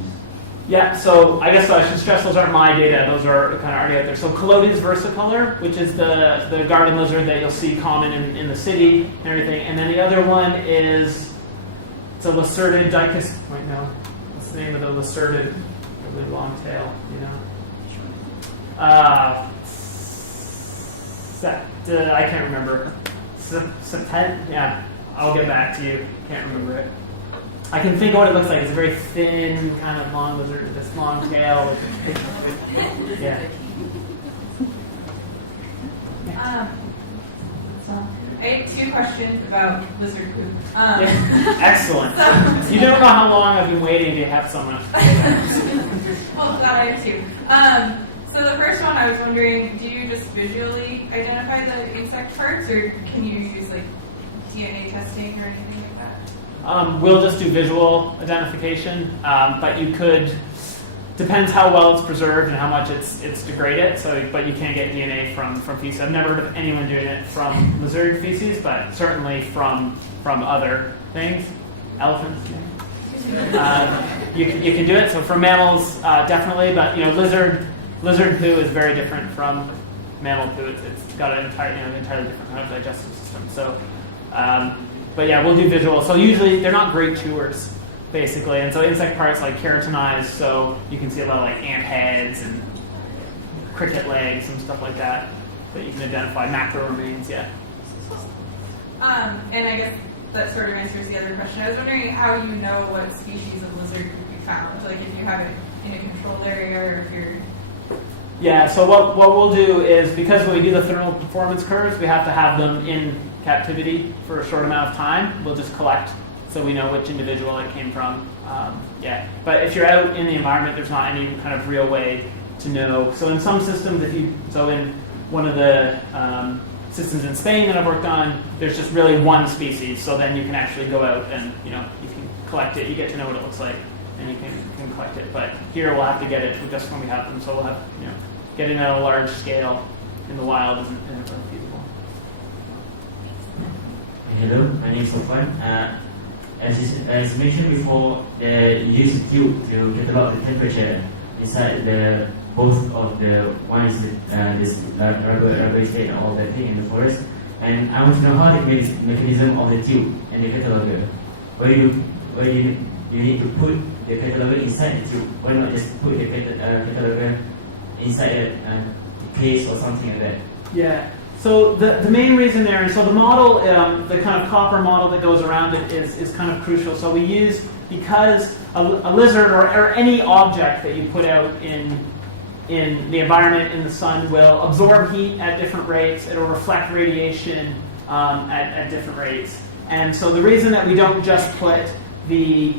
Yeah, so I guess I should stress those aren't my data. Those are kind of already out there. So Collodius versicolor, which is the garden lizard that you'll see common in the city and everything. And then the other one is, it's a lacertid dicus. Wait, no. What's the name of the lacertid? Really long tail, I can't remember. Yeah, I'll get back to you. Can't remember it. I can think of what it looks like. It's a very thin, kind of long lizard with this long tail. Yeah. I have 2 questions about lizard poop. Excellent. You don't know how long I've been waiting to have someone. Well, glad I have 2. So the first one, I was wondering, do you just visually identify the insect parts, or can you use like DNA testing or anything like that? We'll just do visual identification, but you could, depends how well it's preserved and how much it's degraded. So, but you can get DNA from feces. I've never heard of anyone doing it from lizard feces, but certainly from other things, elephants. You can do it. So from mammals, definitely, but lizard poo is very different from mammal poo. It's got an entirely different kind of digestive system. So, but yeah, we'll do visual. So usually they're not great chewers, basically, and so insect parts like keratinized. So you can see a lot of like ant heads and cricket legs and stuff like that you can identify. Macro remains, yeah. And I guess that sort of answers the other question. I was wondering how you know what species of lizard you found, like if you have it in a controlled area or if you're... Yeah, so what we'll do is, because when we do the thermal performance curves, we have to have them in captivity for a short amount of time. We'll just collect so we know which individual it came from. Yeah, but if you're out in the environment, there's not any kind of real way to know. So in some systems, in one of the systems in Spain that I've worked on, there's just really one species. So then you can actually go out and you can collect it. You get to know what it looks like, and you can collect it. But here we'll have to get it just when we have them. So we'll have get it at a large scale in the wild isn't really feasible. Hello, my name is Sofwan. As mentioned before, you use a tube to catalog the temperature inside both of the one is this rubber state and all that thing in the forest. And I want to know how the mechanism of the tube and the cataloger. Where you need to put the cataloger inside the tube. Why not just put the cataloger inside a case or something like that? Yeah. So the main reason there, and so the model, the kind of copper model that goes around it is kind of crucial. So we use, because a lizard or any object that you put out in the environment, in the sun, will absorb heat at different rates. It'll reflect radiation at different rates. And so the reason that we don't just put the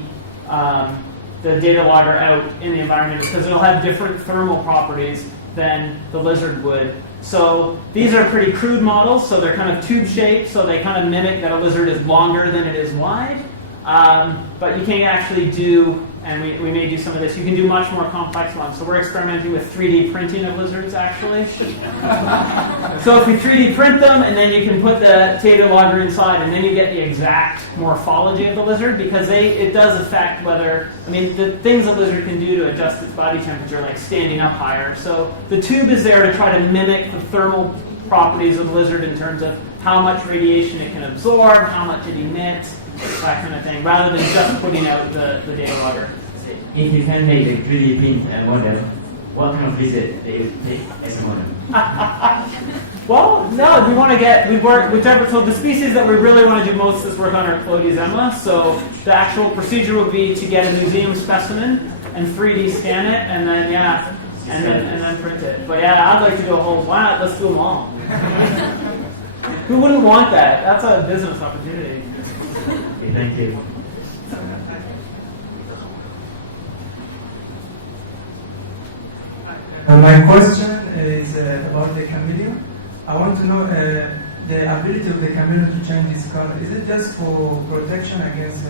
data logger out in the environment is because it'll have different thermal properties than the lizard would. So these are pretty crude models, so they're kind of tube shaped, so they kind of mimic that a lizard is longer than it is wide. But you can actually do, and we may do some of this, you can do much more complex ones. So we're experimenting with 3D printing of lizards, actually. So if we 3D print them, and then you can put the data logger inside, and then you get the exact morphology of the lizard, because it does affect whether, the things a lizard can do to adjust its body temperature, like standing up higher. So the tube is there to try to mimic the thermal properties of the lizard in terms of how much radiation it can absorb, how much it emits, that kind of thing, rather than just putting out the data logger. If you can make a 3D print model, what kind of lizard do you take as a model? Well, no, so the species that we really want to do most of this work on are Clodizema. So the actual procedure would be to get a museum specimen and 3D scan it, and then and then print it. But yeah, I'd like to do a whole, why not, let's do them all. Who wouldn't want that? That's a business opportunity. Okay, thank you. My question is about the chameleon. I want to know the ability of the chameleon to change its color. Is it just for protection against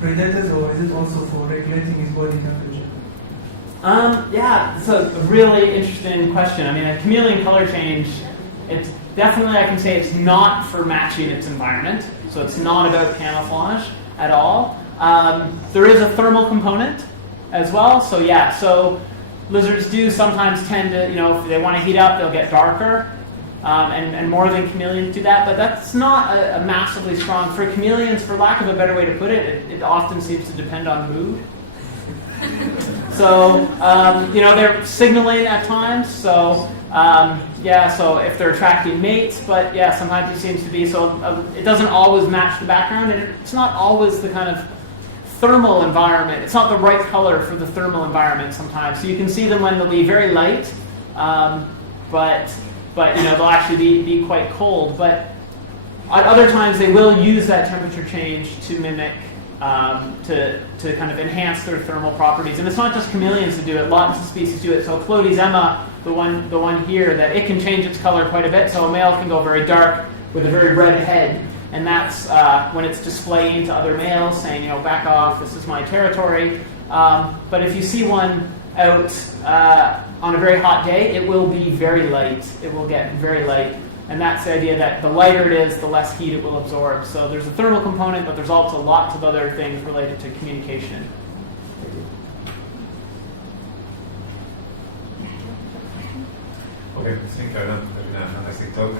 predators, or is it also for regulating its body temperature? Yeah, it's a really interesting question. A chameleon color change, it's definitely, I can say it's not for matching its environment. So it's not about camouflage at all. There is a thermal component as well. So yeah, so lizards do sometimes tend to, if they want to heat up, they'll get darker. And more than chameleons do that. But that's not a massively strong, for chameleons, for lack of a better way to put it, it often seems to depend on mood. So, they're signaling at times. So, so if they're attracting mates, but yeah, sometimes it seems to be. So it doesn't always match the background, and it's not always the kind of thermal environment. It's not the right color for the thermal environment sometimes. So you can see them when they'll be very light, but they'll actually be quite cold. But at other times they will use that temperature change to mimic, to kind of enhance their thermal properties. And it's not just chameleons that do it, lots of species do it. So Clodizema, the one here, that it can change its color quite a bit. So a male can go very dark with a very red head, and that's when it's displaying to other males, saying, back off, this is my territory. But if you see one out on a very hot day, it will be very light. It will get very light. And that's the idea that the lighter it is, the less heat it will absorb. So there's a thermal component, but there's also lots of other things related to communication. Okay, thank you, Adam. That's been a fantastic talk.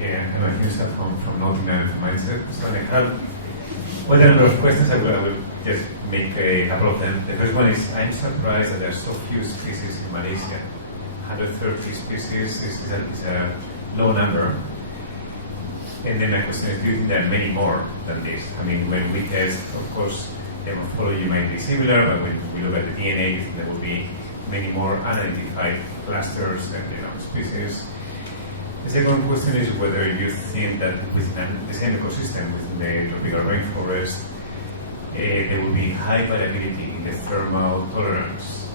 And I'm Newsa from Nottingham from Mindset. So I have quite a number of questions. I will just make a couple of them. The first one is, I'm surprised that there are so few species in Malaysia. 130 species is a low number. And then my question is, do you think there are many more than this? When we test, of course, the morphology might be similar, but when we look at the DNA, you think there will be many more unidentified clusters and species. The second question is whether you think that within the same ecosystem, within the tropical rainforest, there will be high variability in the thermal tolerance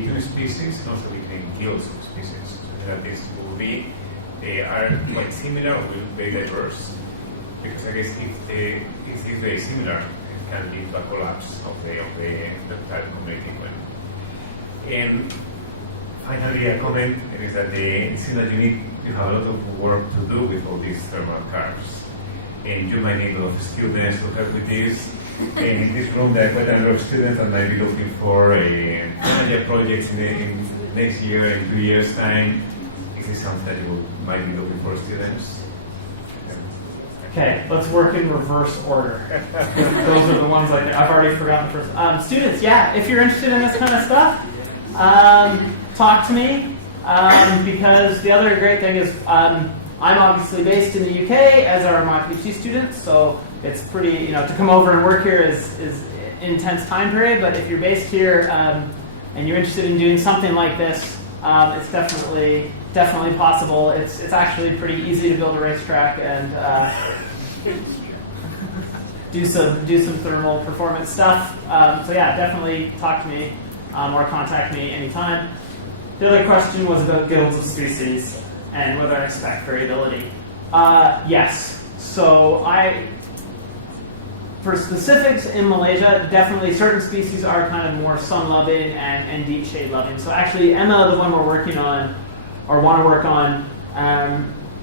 between species and also between guilds of species. So that this will be, they are quite similar or will be very diverse. Because I guess if it is very similar, it can lead to a collapse of the reptile community. And finally, a comment is that it seems that you need to have a lot of work to do with all these thermal curves. And you might need a lot of students to help with this. And in this room, there are quite a number of students that might be looking for major projects in next year, in 2 years' time. Is this something that you might be looking for students? Okay, let's work in reverse order. Those are the ones I've already forgotten first. Students, yeah, if you're interested in this kind of stuff, talk to me. Because the other great thing is I'm obviously based in the UK, as are my PhD students, so it's pretty, to come over and work here is intense time period, but if you're based here and you're interested in doing something like this, it's definitely possible. It's actually pretty easy to build a racetrack and do some thermal performance stuff. So yeah, definitely talk to me or contact me anytime. The other question was about guilds of species and whether I expect variability. Yes. So for specifics in Malaysia, definitely certain species are kind of more sun-loving and deep shade loving. So actually, Emma, the one we're working on, or want to work on,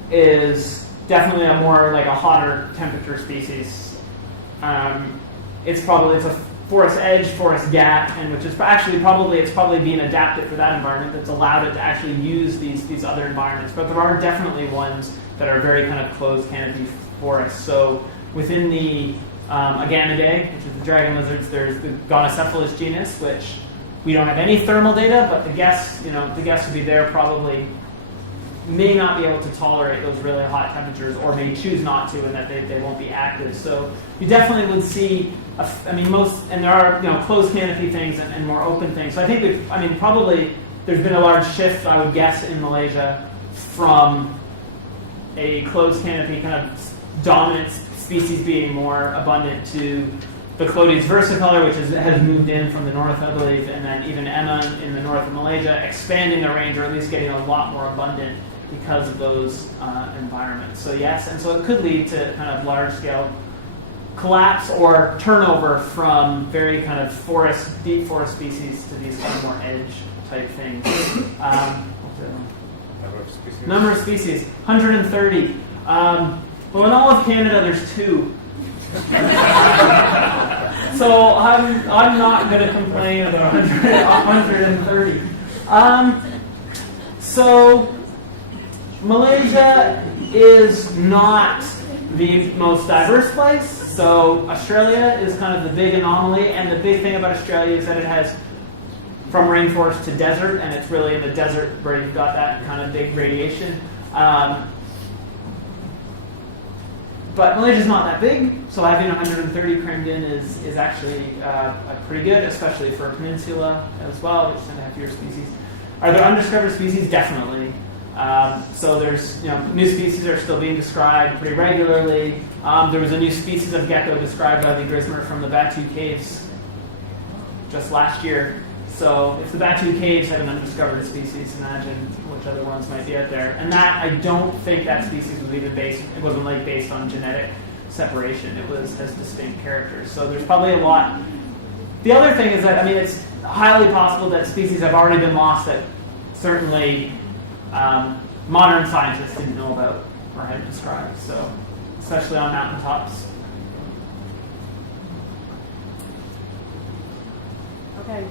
is definitely a more like a hotter temperature species. It's a forest edge, forest gap, and which is actually it's probably being adapted for that environment that's allowed it to actually use these other environments. But there are definitely ones that are very kind of closed canopy forests. So within the Aganidae, which is the dragon lizards, there's the Gonocephalus genus, which we don't have any thermal data, but the guess would be there probably may not be able to tolerate those really hot temperatures, or may choose not to, and that they won't be active. So you definitely would see, and there are closed canopy things and more open things. So I think probably there's been a large shift, I would guess, in Malaysia from a closed canopy kind of dominant species being more abundant to the Clodius versicolor, which has moved in from the north, I believe, and then even Emma in the north of Malaysia, expanding their range, or at least getting a lot more abundant because of those environments. So yes, and so it could lead to kind of large-scale collapse or turnover from very kind of deep forest species to these kind of more edge-type things. Number of species, 130. Well, in all of Canada, there's 2. So I'm not going to complain about 130. So Malaysia is not the most diverse place. So Australia is kind of the big anomaly, and the big thing about Australia is that it has from rainforest to desert, and it's really in the desert where you've got that kind of big radiation. But Malaysia's not that big, so having 130 crammed in is actually pretty good, especially for a peninsula as well, which tend to have fewer species. Are there undiscovered species? Definitely. So there's, new species are still being described pretty regularly. There was a new species of gecko described by Lee Grismer from the Batu Caves just last year. So if the Batu Caves have an undiscovered species, imagine which other ones might be out there. And that, I don't think that species was even wasn't based on genetic separation. It has distinct characters. So there's probably a lot. The other thing is that, it's highly possible that species have already been lost that certainly modern scientists didn't know about or hadn't described. So, especially on mountaintops. Okay.